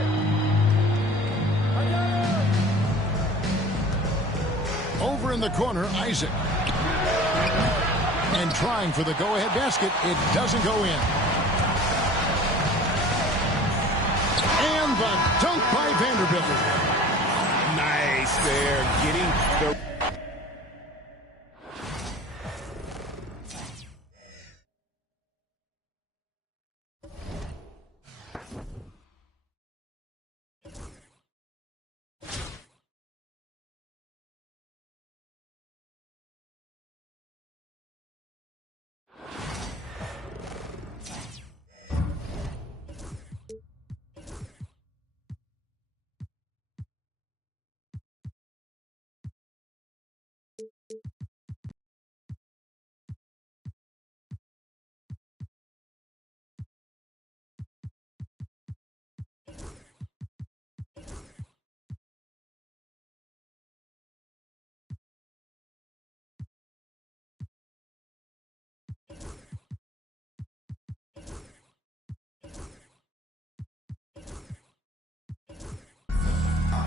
Over in the corner, Isaac. And trying for the go-ahead basket. It doesn't go in. And the dunk by Vanderbilt. Nice there. Getting the...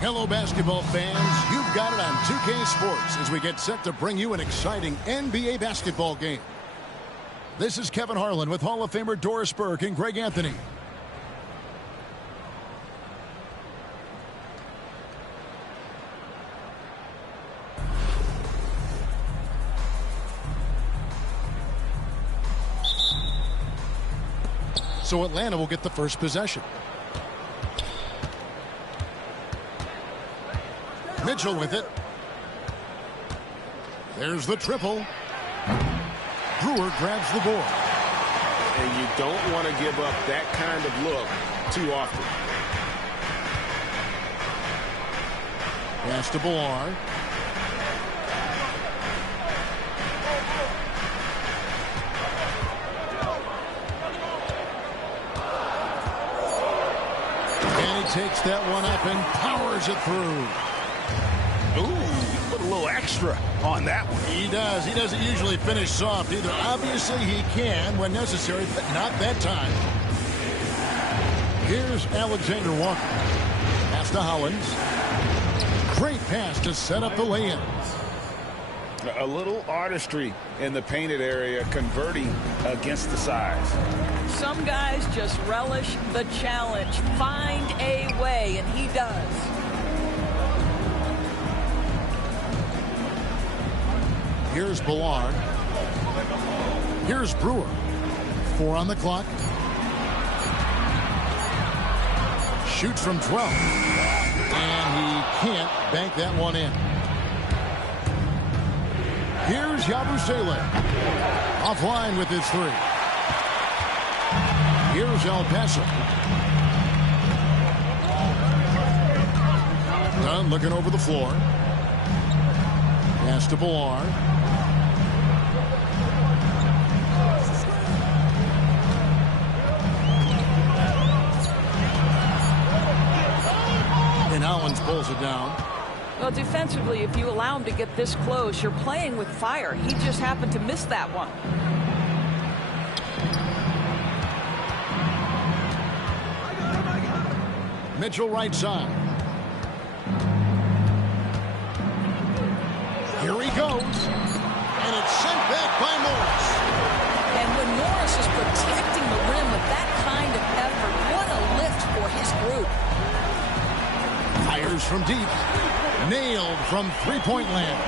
Hello, basketball fans. You've got it on 2K Sports as we get set to bring you an exciting NBA basketball game. This is Kevin Harlan with Hall of Famer Doris Burke and Greg Anthony. So Atlanta will get the first possession. Mitchell with it. There's the triple. Brewer grabs the board. And you don't want to give up that kind of look too often. Pass to Billar. And he takes that one up and powers it through. Ooh, he put a little extra on that one. He does. He doesn't usually finish soft either. Obviously, he can when necessary, but not that time. Here's Alexander Walker. Pass to Hollins. Great pass to set up the lay-in. A little artistry in the painted area, converting against the size. Some guys just relish the challenge. Find a way, and he does. Here's Billar. Here's Brewer. 4 on the clock. Shoots from 12. And he can't bank that one in. Here's Yabusele. Offline with his 3. Here's El Paso. Dunn looking over the floor. Pass to Billar. And Hollins pulls it down. Well, defensively, if you allow him to get this close, you're playing with fire. He just happened to miss that one. Mitchell right side. Here he goes. And it's sent back by Morris. And when Morris is protecting the rim with that kind of effort, what a lift for his group. Fires from deep. Nailed from three-point land.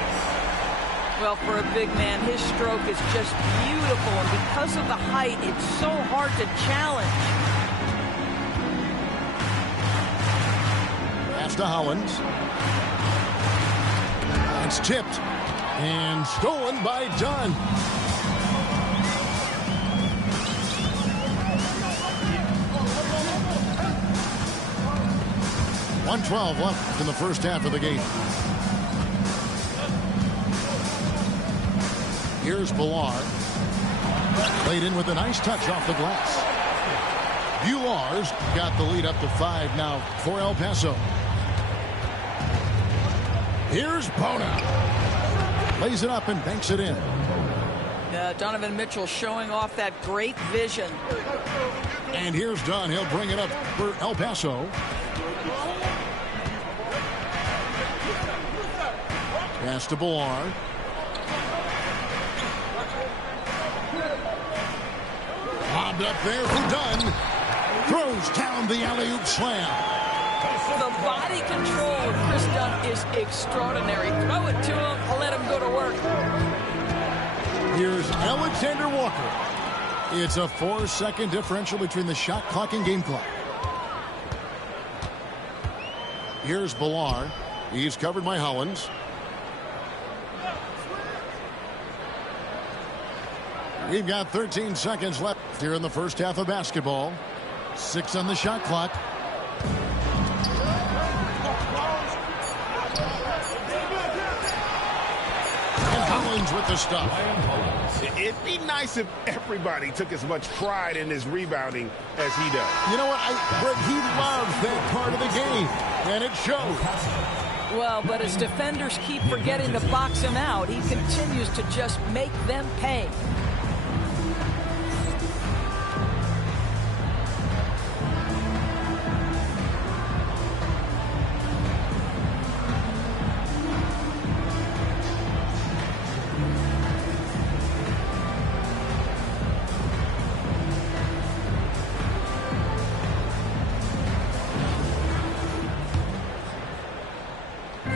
Well, for a big man, his stroke is just beautiful. And because of the height, it's so hard to challenge. Pass to Hollins. It's tipped. And stolen by Dunn. .112 left in the first half of the game. Here's Billar. Played in with a nice touch off the glass. Bullar's got the lead up to 5 now for El Paso. Here's Bona. Lays it up and banks it in. Donovan Mitchell showing off that great vision. And here's Dunn. He'll bring it up for El Paso. Pass to Billar. Lobbed up there for Dunn. Throws down the alley-oop slam. The body control of Chris Dunn is extraordinary. Throw it to him, let him go to work. Here's Alexander Walker. It's a 4-second differential between the shot clock and game clock. Here's Villar. He's covered by Hollins. We've got 13 seconds left here in the first half of basketball. 6 on the shot clock. And Hollins with the stop. It'd be nice if everybody took as much pride in his rebounding as he does. You know what? But he loves that part of the game, and it shows. Well, but as defenders keep forgetting to box him out, he continues to just make them pay.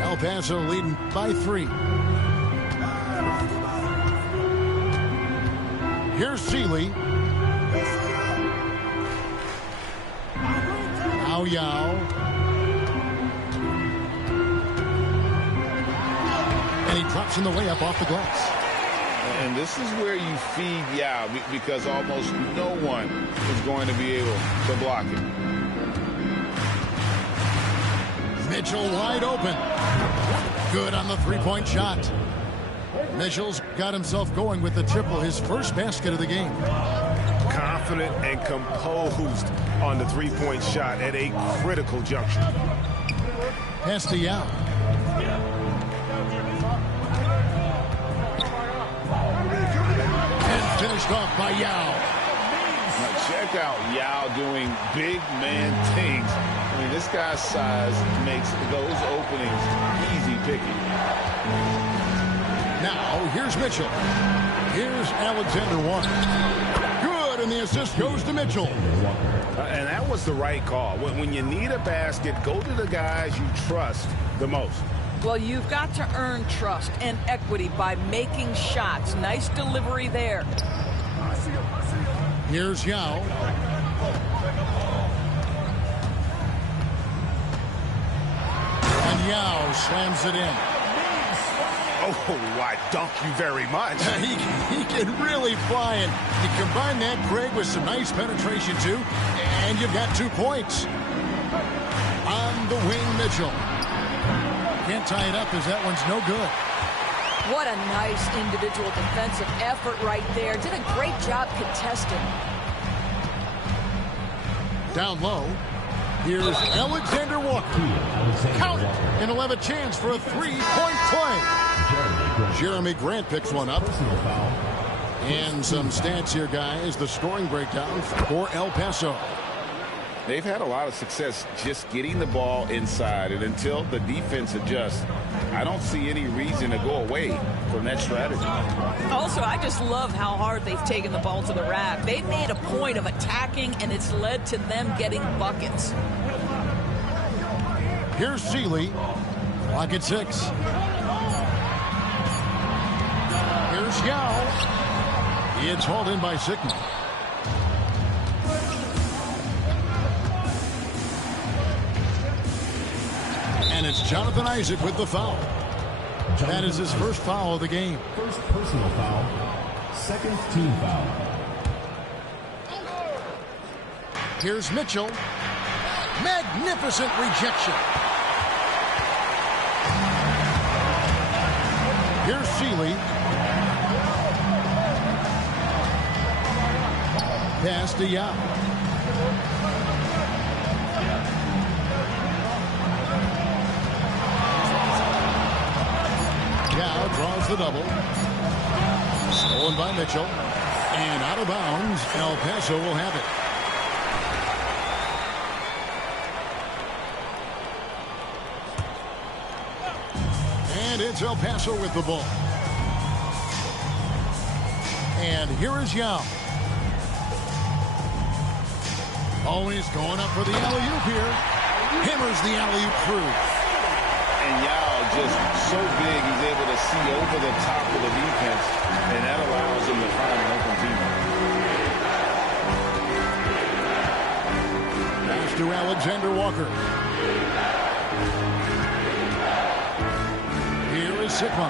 El Paso leading by 3. Here's Seeley. Now Yao. And he drops in the way up off the glass. And this is where you feed Yao because almost no one is going to be able to block him. Mitchell wide open. Good on the three-point shot. Mitchell's got himself going with the triple, his first basket of the game. Confident and composed on the three-point shot at a critical juncture. Pass to Yao. And finished off by Yao. Now check out Yao doing big man things. I mean, this guy's size makes those openings easy picking. Now, here's Mitchell. Here's Alexander Walker. Good, and the assist goes to Mitchell. And that was the right call. When you need a basket, go to the guys you trust the most. Well, you've got to earn trust and equity by making shots. Nice delivery there. Here's Yao. And Yao slams it in. Oh, I dunk you very much. He can really fly, and you combine that, Craig, with some nice penetration, too, and you've got 2 points. On the wing, Mitchell. Can't tie it up as that one's no good. What a nice individual defensive effort right there. Did a great job contesting. Down low. Here's Alexander Walker. Count it, and he'll have a chance for a three-point play. Jeremy Grant picks one up. And some stats here, guys. The scoring breakdown for El Paso. They've had a lot of success just getting the ball inside, and until the defense adjusts, I don't see any reason to go away from that strategy. Also, I just love how hard they've taken the ball to the rack. They've made a point of attacking, and it's led to them getting buckets. Here's Seeley. Clock at 6. Here's Yao. It's hauled in by Sickman. And it's Jonathan Isaac with the foul. That is his first foul of the game. First personal foul. Second team foul. Here's Mitchell. Magnificent rejection. Here's Seeley. Pass to Yao. Yao draws the double. Stolen by Mitchell. And out of bounds, El Paso will have it. And it's El Paso with the ball. And here is Yao. Oh, he's going up for the alley-oop here. Hammers the alley-oop through. And Yao just so big, he's able to see over the top of the defense, and that allows him to find an open teammate. Pass to Alexander Walker. Here is Sigma.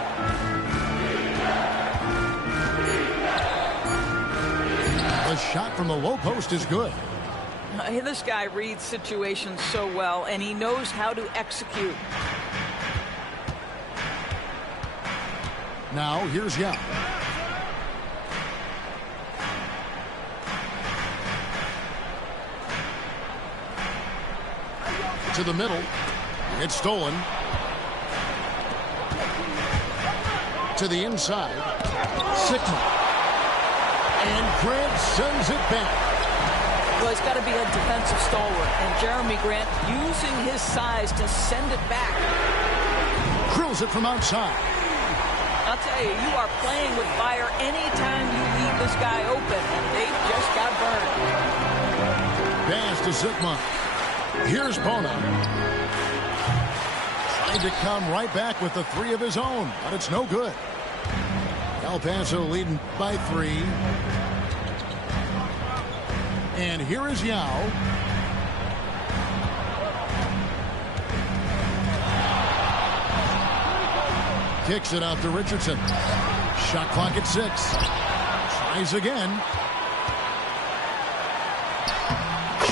The shot from the low post is good. This guy reads situations so well, and he knows how to execute. Now, here's Yao. To the middle. It's stolen. To the inside. Sigma. And Grant sends it back. Well, he's got to be a defensive stalwart, and Jeremy Grant using his size to send it back. Drills it from outside. I'll tell you, you are playing with fire anytime you leave this guy open, and they just got burned. Pass to Sigma. Here's Bona. Trying to come right back with the three of his own, but it's no good. El Paso leading by 3. And here is Yao. Kicks it out to Richardson. Shot clock at 6. Tries again.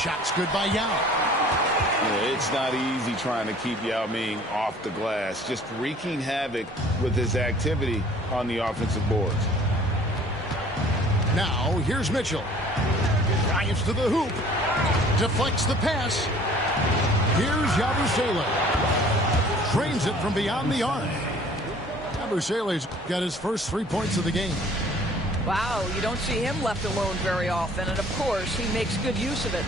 Shot's good by Yao. Yeah, it's not easy trying to keep Yao Ming off the glass. Just wreaking havoc with his activity on the offensive boards. Now, here's Mitchell. Drives to the hoop. Deflects the pass. Here's Yabusele. Trains it from beyond the arc. Yabusele's got his first 3 points of the game. Wow, you don't see him left alone very often, and of course, he makes good use of it.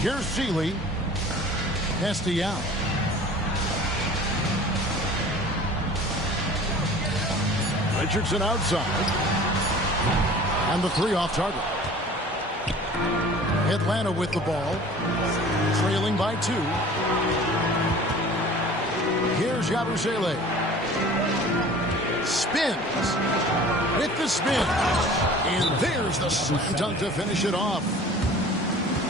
Here's Seeley. Pass to Yao. Richardson outside. And the 3 off target. Atlanta with the ball. Trailing by 2. Here's Yabusele. Spins. With the spin. And there's the slam dunk to finish it off.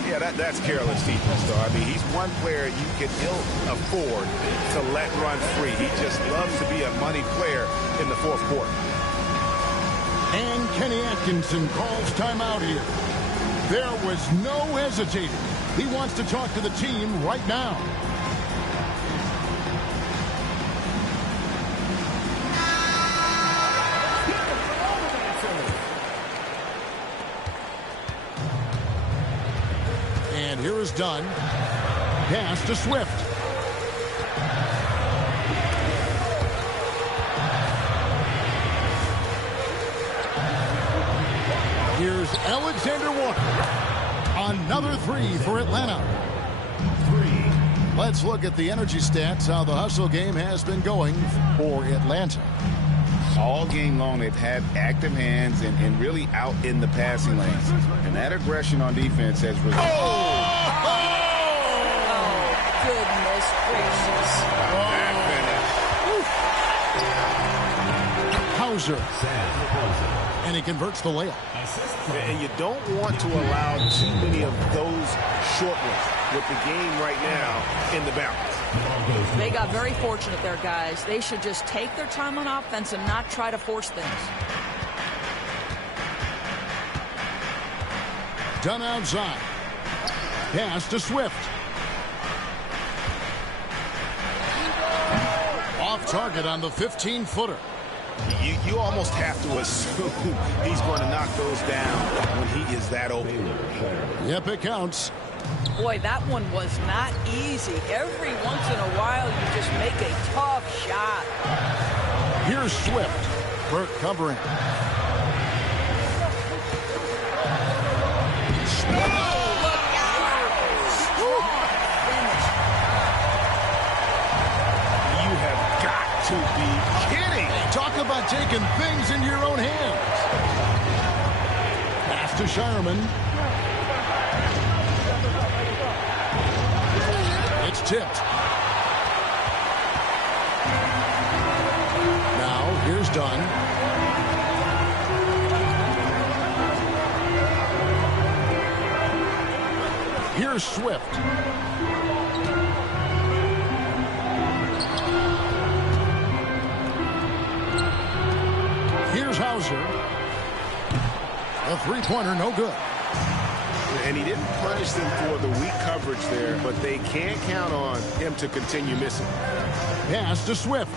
Yeah, that's careless defense, though. I mean, he's one player you can ill afford to let run free. He just loves to be a money player in the fourth quarter. And Kenny Atkinson calls timeout here. There was no hesitating. He wants to talk to the team right now. And here is Dunn. Pass to Swift. Here's Alexander Walker. Another 3 for Atlanta. 3. Let's look at the energy stats, how the hustle game has been going for Atlanta. All game long, they've had active hands and really out in the passing lanes. And that aggression on defense has resulted. Goodness gracious. Hauser. And he converts the layup. And you don't want to allow too many of those short ones with the game right now in the balance. They got very fortunate there, guys. They should just take their time on offense and not try to force things. Done outside. Pass to Swift. Off target on the 15-footer. You almost have to assume he's going to knock those down when he is that open. Yep, it counts. Boy, that one was not easy. Every once in a while, you just make a tough shot. Here's Swift. Burke covering. You have got to be kidding. Talk about taking things into your own hands. Pass to Shireman. It's tipped. Now, here's Dunn. Here's Swift. Here's Hauser. The three-pointer, no good. And he didn't punish them for the weak coverage there, but they can't count on him to continue missing. Pass to Swift.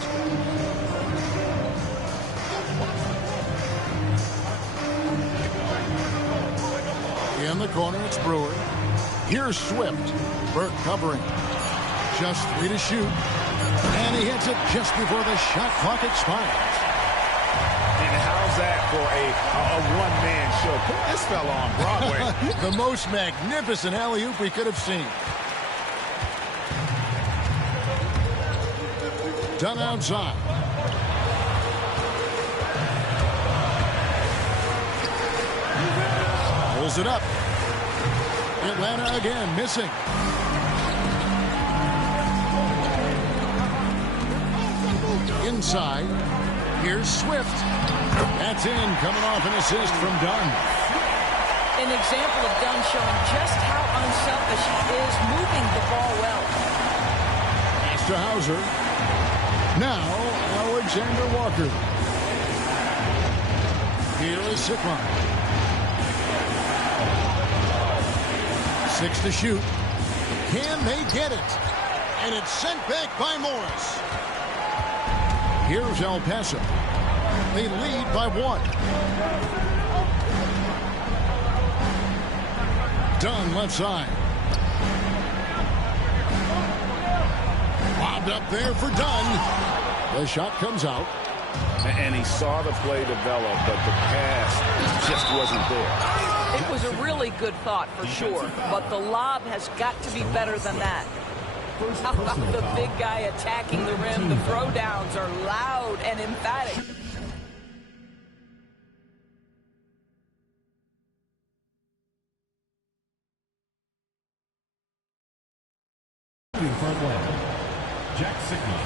In the corner, it's Brewer. Here's Swift. Burke covering. Just 3 to shoot. And he hits it just before the shot clock expires. And how's that for a one-man show? Put this fella on Broadway. The most magnificent alley-oop we could have seen. Done outside. Pulls it up. Atlanta again missing. Inside. Here's Swift. That's in, coming off an assist from Dunn. An example of Dunn showing just how unselfish he is, moving the ball well. Pass to Hauser. Now, Alexander Walker. Here is Sikron. 6 to shoot. Can they get it? And it's sent back by Morris. Here's El Paso. They lead by 1. Dunn left side. Lobbed up there for Dunn. The shot comes out. And he saw the play develop, but the pass just wasn't there. It was a really good thought for sure, but the lob has got to be better than that. How about the big guy attacking the rim? The throwdowns are loud and emphatic. Front line, Jack Sigma,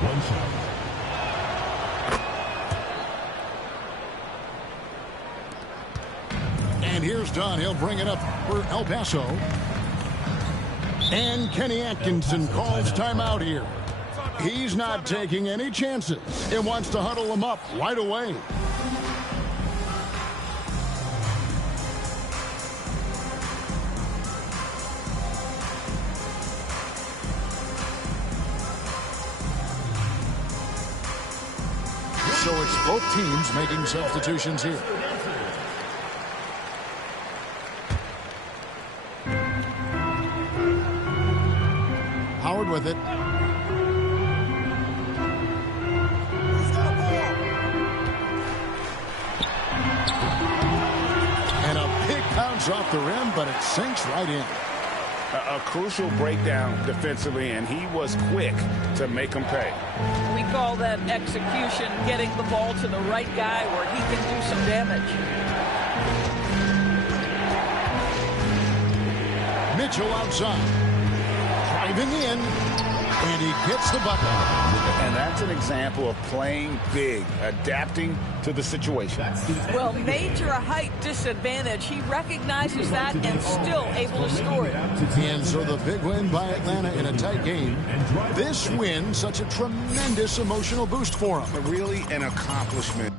1 shot. And here's Dunn. He'll bring it up for El Paso. And Kenny Atkinson calls timeout here. He's not taking any chances. He wants to huddle them up right away. So it's both teams making substitutions here. Howard with it. And a big bounce off the rim, but it sinks right in. A crucial breakdown defensively, and he was quick to make them pay. We call that execution, getting the ball to the right guy where he can do some damage. Mitchell outside. Driving in, and he gets the bucket. And that's an example of playing big, adapting to the situation. Well, major height disadvantage. He recognizes that and still able to score it. And so the big win by Atlanta in a tight game. This win, such a tremendous emotional boost for them. Really an accomplishment.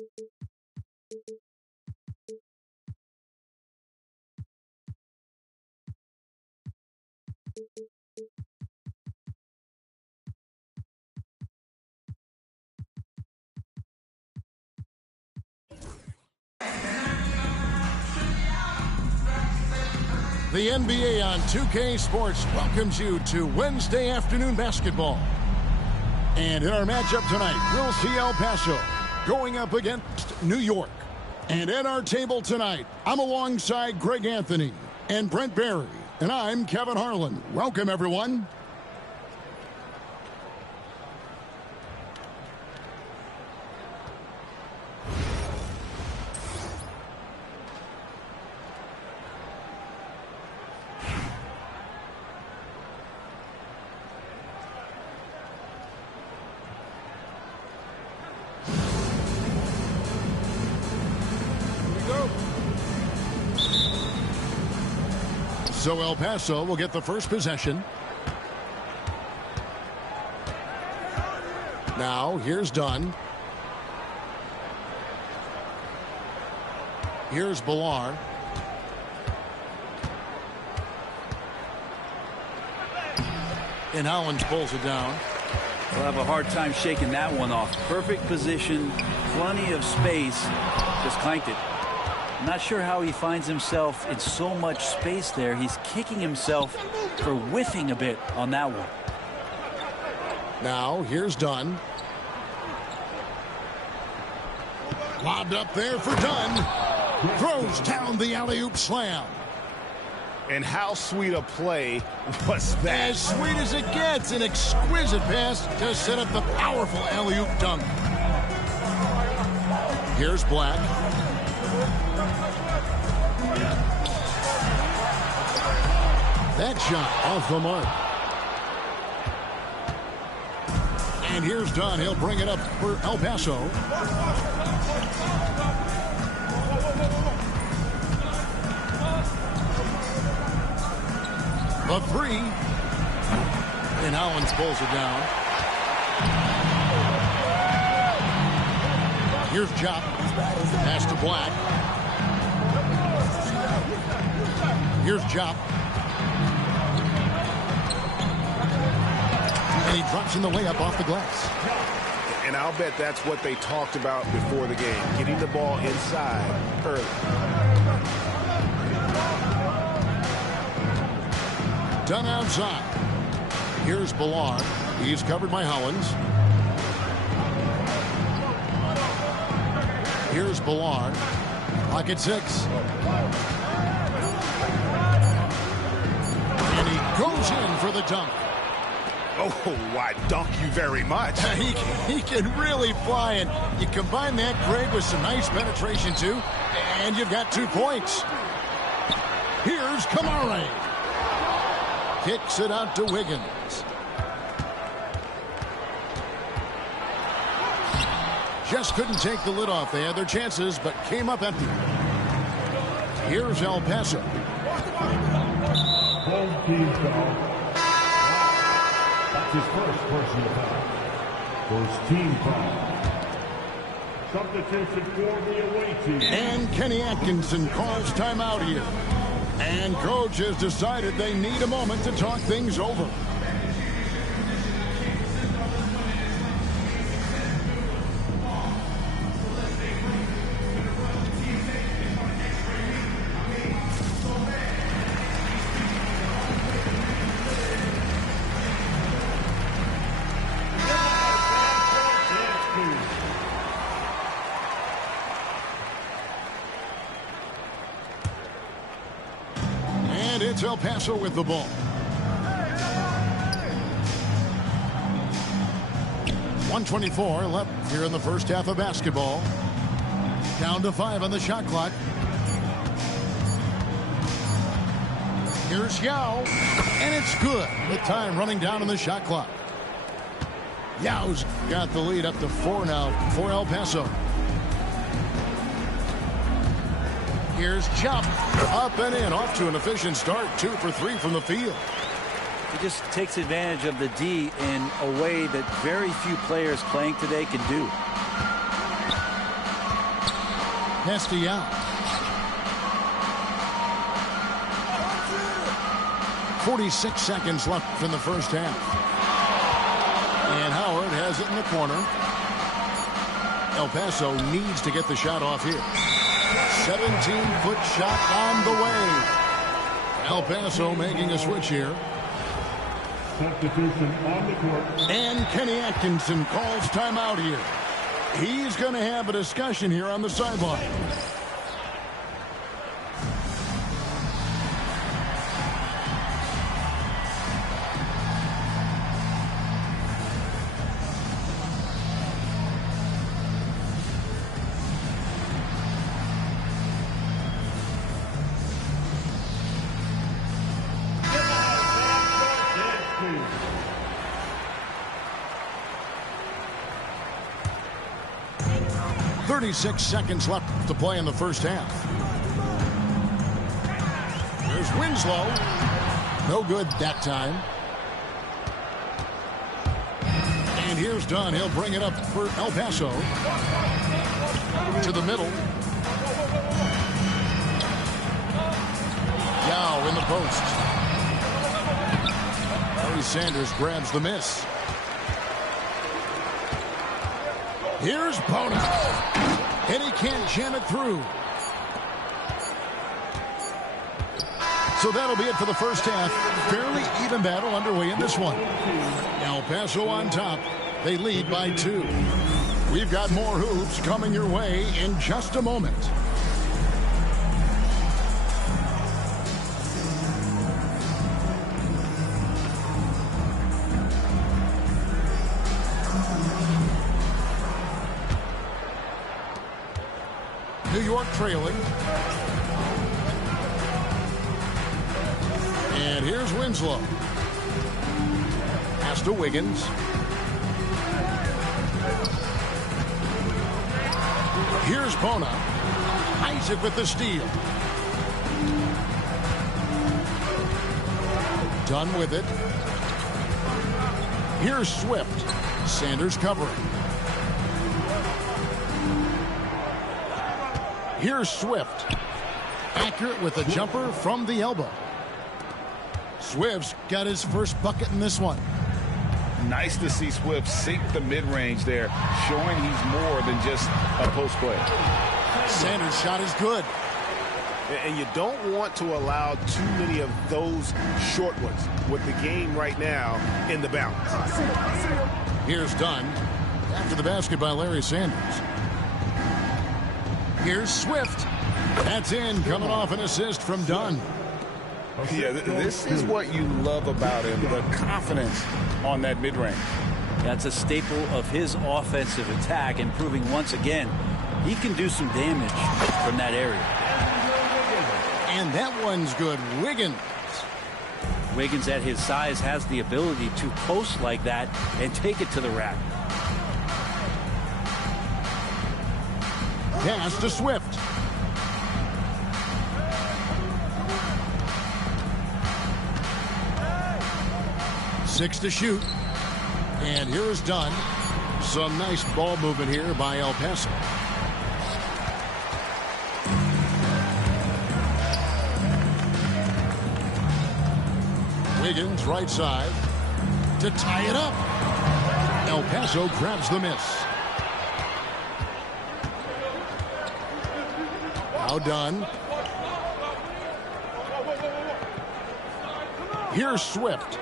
The NBA on 2K Sports welcomes you to Wednesday afternoon basketball. And in our matchup tonight, we'll see El Paso going up against New York. And at our table tonight, I'm alongside Greg Anthony and Brent Barry. And I'm Kevin Harlan. Welcome, everyone. So El Paso will get the first possession. Now, here's Dunn. Here's Bilar. And Hollins pulls it down. We'll have a hard time shaking that one off. Perfect position, plenty of space. Just clanked it. I'm not sure how he finds himself in so much space there. He's kicking himself for whiffing a bit on that one. Now, here's Dunn. Lobbed up there for Dunn. Throws down the alley-oop slam. And how sweet a play was that? As sweet as it gets. An exquisite pass to set up the powerful alley-oop dunk. Here's Black. That shot off the mark. And here's Dunn. He'll bring it up for El Paso. The three. And Hollins pulls it down. Here's Chop. Pass to Black. Here's Chop. And he drops in the layup off the glass. And I'll bet that's what they talked about before the game, getting the ball inside early. Done outside. Here's Bilar. He's covered by Hollins. Here's Bilar. Clock at 6. And he goes in for the dunk. Oh, I dunk you very much. He can really fly, and you combine that, Greg, with some nice penetration, too, and you've got 2 points. Here's Kamara. Kicks it out to Wiggins. Just couldn't take the lid off. They had their chances, but came up empty. Here's El Paso. Home team foul. That's his first personal foul. First team foul. Substitution for the away team. And Kenny Atkinson calls timeout here. And coach has decided they need a moment to talk things over. It's El Paso with the ball. 1:24 left here in the first half of basketball. Down to 5 on the shot clock. Here's Yao, and it's good with time running down on the shot clock. Yao's got the lead up to 4 now for El Paso. Here's Chop. Up and in. Off to an efficient start. 2 for 3 from the field. He just takes advantage of the D in a way that very few players playing today can do. Castellano. 46 seconds left in the first half. And Howard has it in the corner. El Paso needs to get the shot off here. 17-foot shot on the way. El Paso making a switch here. Substitution on the court. And Kenny Atkinson calls timeout here. He's going to have a discussion here on the sideline. Please. 36 seconds left to play in the first half. There's Winslow. No good that time. And here's Dunn. He'll bring it up for El Paso. To the middle. Yao in the post. Larry Sanders grabs the miss. Here's Bona. And he can't jam it through. So that'll be it for the first half. Fairly even battle underway in this one. El Paso on top. They lead by 2. We've got more hoops coming your way in just a moment. New York trailing. And here's Winslow. Pass to Wiggins. Here's Bona. Isaac with the steal. Done with it. Here's Swift. Sanders covering. Here's Swift. Accurate with a jumper from the elbow. Swift's got his first bucket in this one. Nice to see Swift sink the mid-range there, showing he's more than just a post player. Sanders' shot is good. And you don't want to allow too many of those short ones with the game right now in the balance. Here's Dunn. After the basket by Larry Sanders. Here's Swift. That's in, coming off an assist from Dunn. Yeah, this is what you love about him, the confidence on that mid-range. That's a staple of his offensive attack, and proving once again he can do some damage from that area. And that one's good. Wiggins. Wiggins at his size has the ability to post like that and take it to the rack. Pass to Swift. Six to shoot. And here's Dunn. Some nice ball movement here by El Paso. Wiggins right side to tie it up. El Paso grabs the miss. Now Dunn. Here's Swift.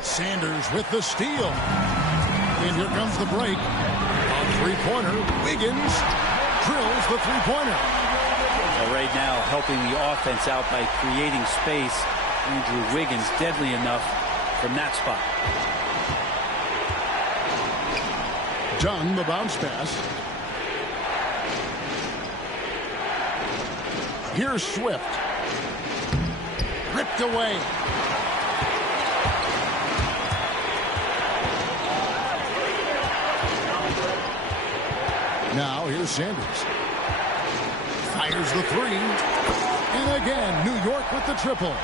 Sanders with the steal. And here comes the break. On three-pointer, Wiggins drills the three-pointer. Well, right now, helping the offense out by creating space. Andrew Wiggins deadly enough from that spot. Dunn, the bounce pass. Here's Swift. Ripped away. Now here's Sanders. Fires the three. And again, New York with the triple.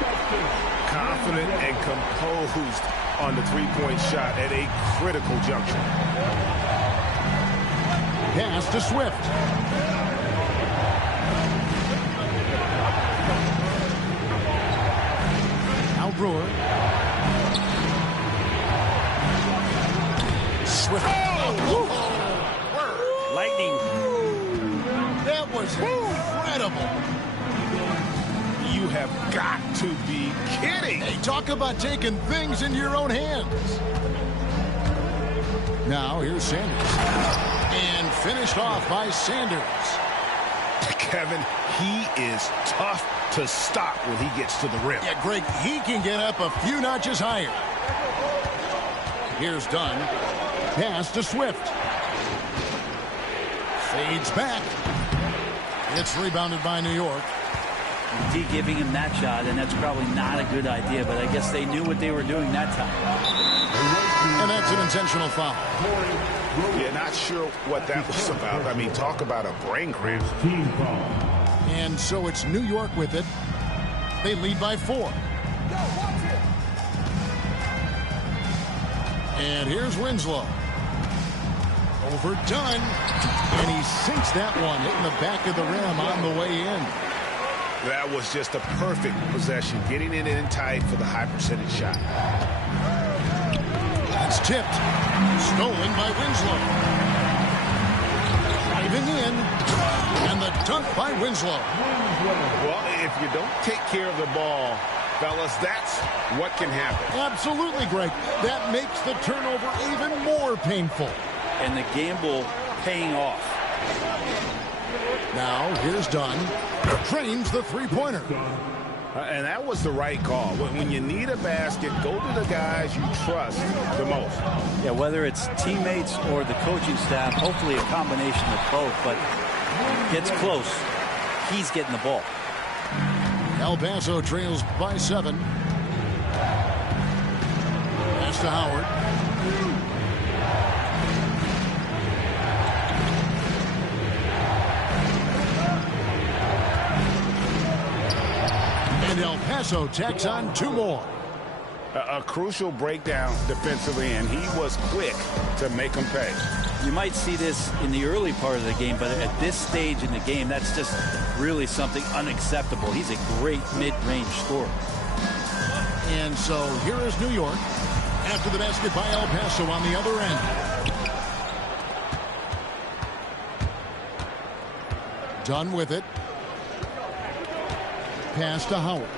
Confident and composed on the three-point shot at a critical juncture. Pass to Swift. Now Brewer. Swift. Lightning. That was incredible. You have got to be kidding. Hey, talk about taking things into your own hands. Now here's Sanders. And finished off by Sanders. Kevin, he is tough to stop when he gets to the rim. Yeah, Greg, he can get up a few notches higher. Here's Dunn. Pass to Swift. Fades back. It's rebounded by New York. D giving him that shot, and that's probably not a good idea, but I guess they knew what they were doing that time. And that's an intentional foul. Yeah, not sure what that was about. I mean, talk about a brain cramp. Team foul. And so it's New York with it. They lead by 4. And here's Winslow. Over Dunn. And he sinks that one, hitting the back of the rim on the way in. That was just a perfect possession, getting it in tight for the high percentage shot. That's tipped. Stolen by Winslow. Driving in. And the dunk by Winslow. Well, if you don't take care of the ball, fellas, that's what can happen. Absolutely, Greg. That makes the turnover even more painful. And the gamble paying off. Now, here's Dunn. Trains the three-pointer. And that was the right call. When you need a basket, go to the guys you trust the most. Yeah, whether it's teammates or the coaching staff, hopefully a combination of both, but gets close. He's getting the ball. El Paso trails by 7. Pass to Howard. And El Paso tacks on 2 more. A crucial breakdown defensively, and he was quick to make them pay. You might see this in the early part of the game, but at this stage in the game, that's just really something unacceptable. He's a great mid-range scorer. And so here is New York after the basket by El Paso on the other end. Done with it. Pass to Howard.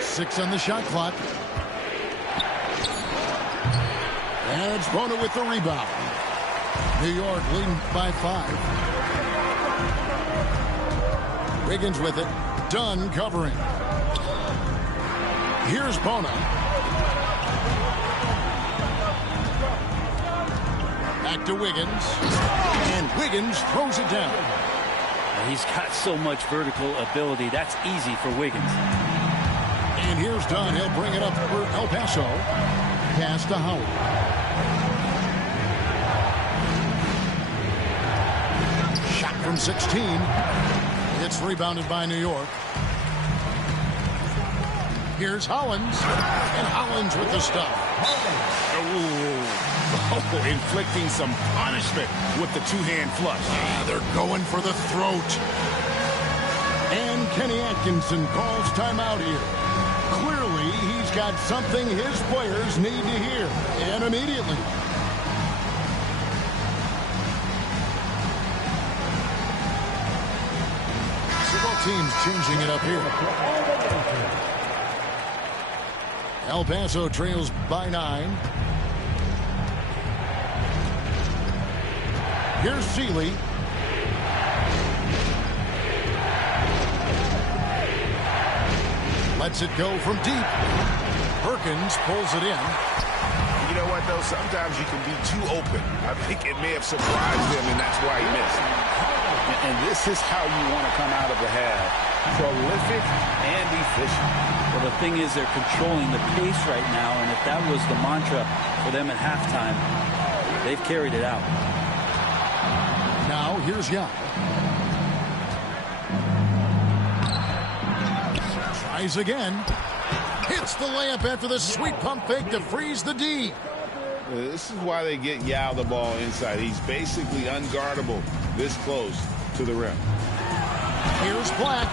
Six on the shot clock. And it's Bona with the rebound. New York leading by 5. Wiggins with it. Dunn covering. Here's Bona. Back to Wiggins. And Wiggins throws it down. He's got so much vertical ability. That's easy for Wiggins. And here's Dunn. He'll bring it up for El Paso. Pass to Howard. Shot from 16. It's rebounded by New York. Here's Hollins. And Hollins with the stuff. Oh, inflicting some punishment with the two-hand flush. They're going for the throat. And Kenny Atkinson calls timeout here. Clearly, he's got something his players need to hear, and immediately. So both teams changing it up here. El Paso trails by 9. Here's Seeley. Lets it go from deep. Perkins pulls it in. You know what, though? Sometimes you can be too open. I think it may have surprised him, and that's why he missed. And this is how you want to come out of the half. Prolific and efficient. Well, the thing is they're controlling the pace right now, and if that was the mantra for them at halftime, they've carried it out. Now, here's Young. Tries again. Hits the layup after the sweet pump fake to freeze the D. This is why they get Yao the ball inside. He's basically unguardable this close to the rim. Here's Black.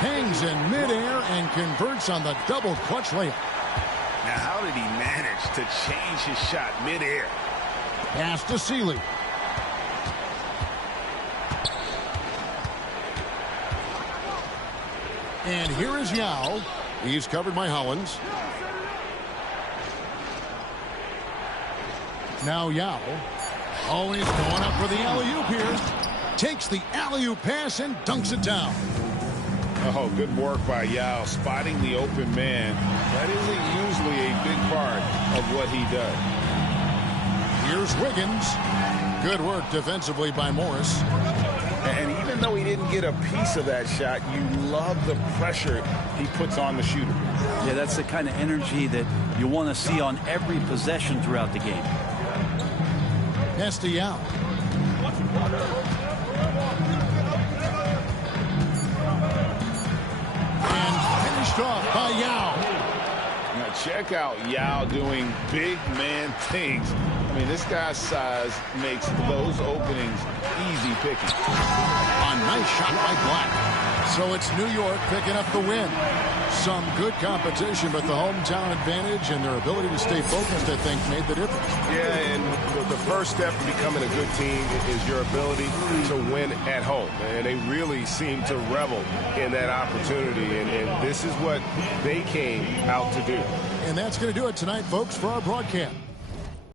Hangs in midair and converts on the double clutch layup. Now, how did he manage to change his shot midair? Pass to Sealy. And here is Yao. He's covered by Hollins. Now Yao. Always going up for the alley-oop here. Takes the alley-oop pass and dunks it down. Oh, good work by Yao, spotting the open man. That isn't usually a big part of what he does. Here's Wiggins. Good work defensively by Morris. And even though he didn't get a piece of that shot, you love the pressure he puts on the shooter. Yeah, that's the kind of energy that you want to see on every possession throughout the game. Pass to Yao. And finished off by Yao. Now check out Yao doing big man things. I mean, this guy's size makes those openings easy picking. A nice shot by Black. So it's New York picking up the win. Some good competition, but the hometown advantage and their ability to stay focused, I think, made the difference. Yeah, and the first step to becoming a good team is your ability to win at home. And they really seem to revel in that opportunity, and this is what they came out to do. And that's going to do it tonight, folks, for our broadcast.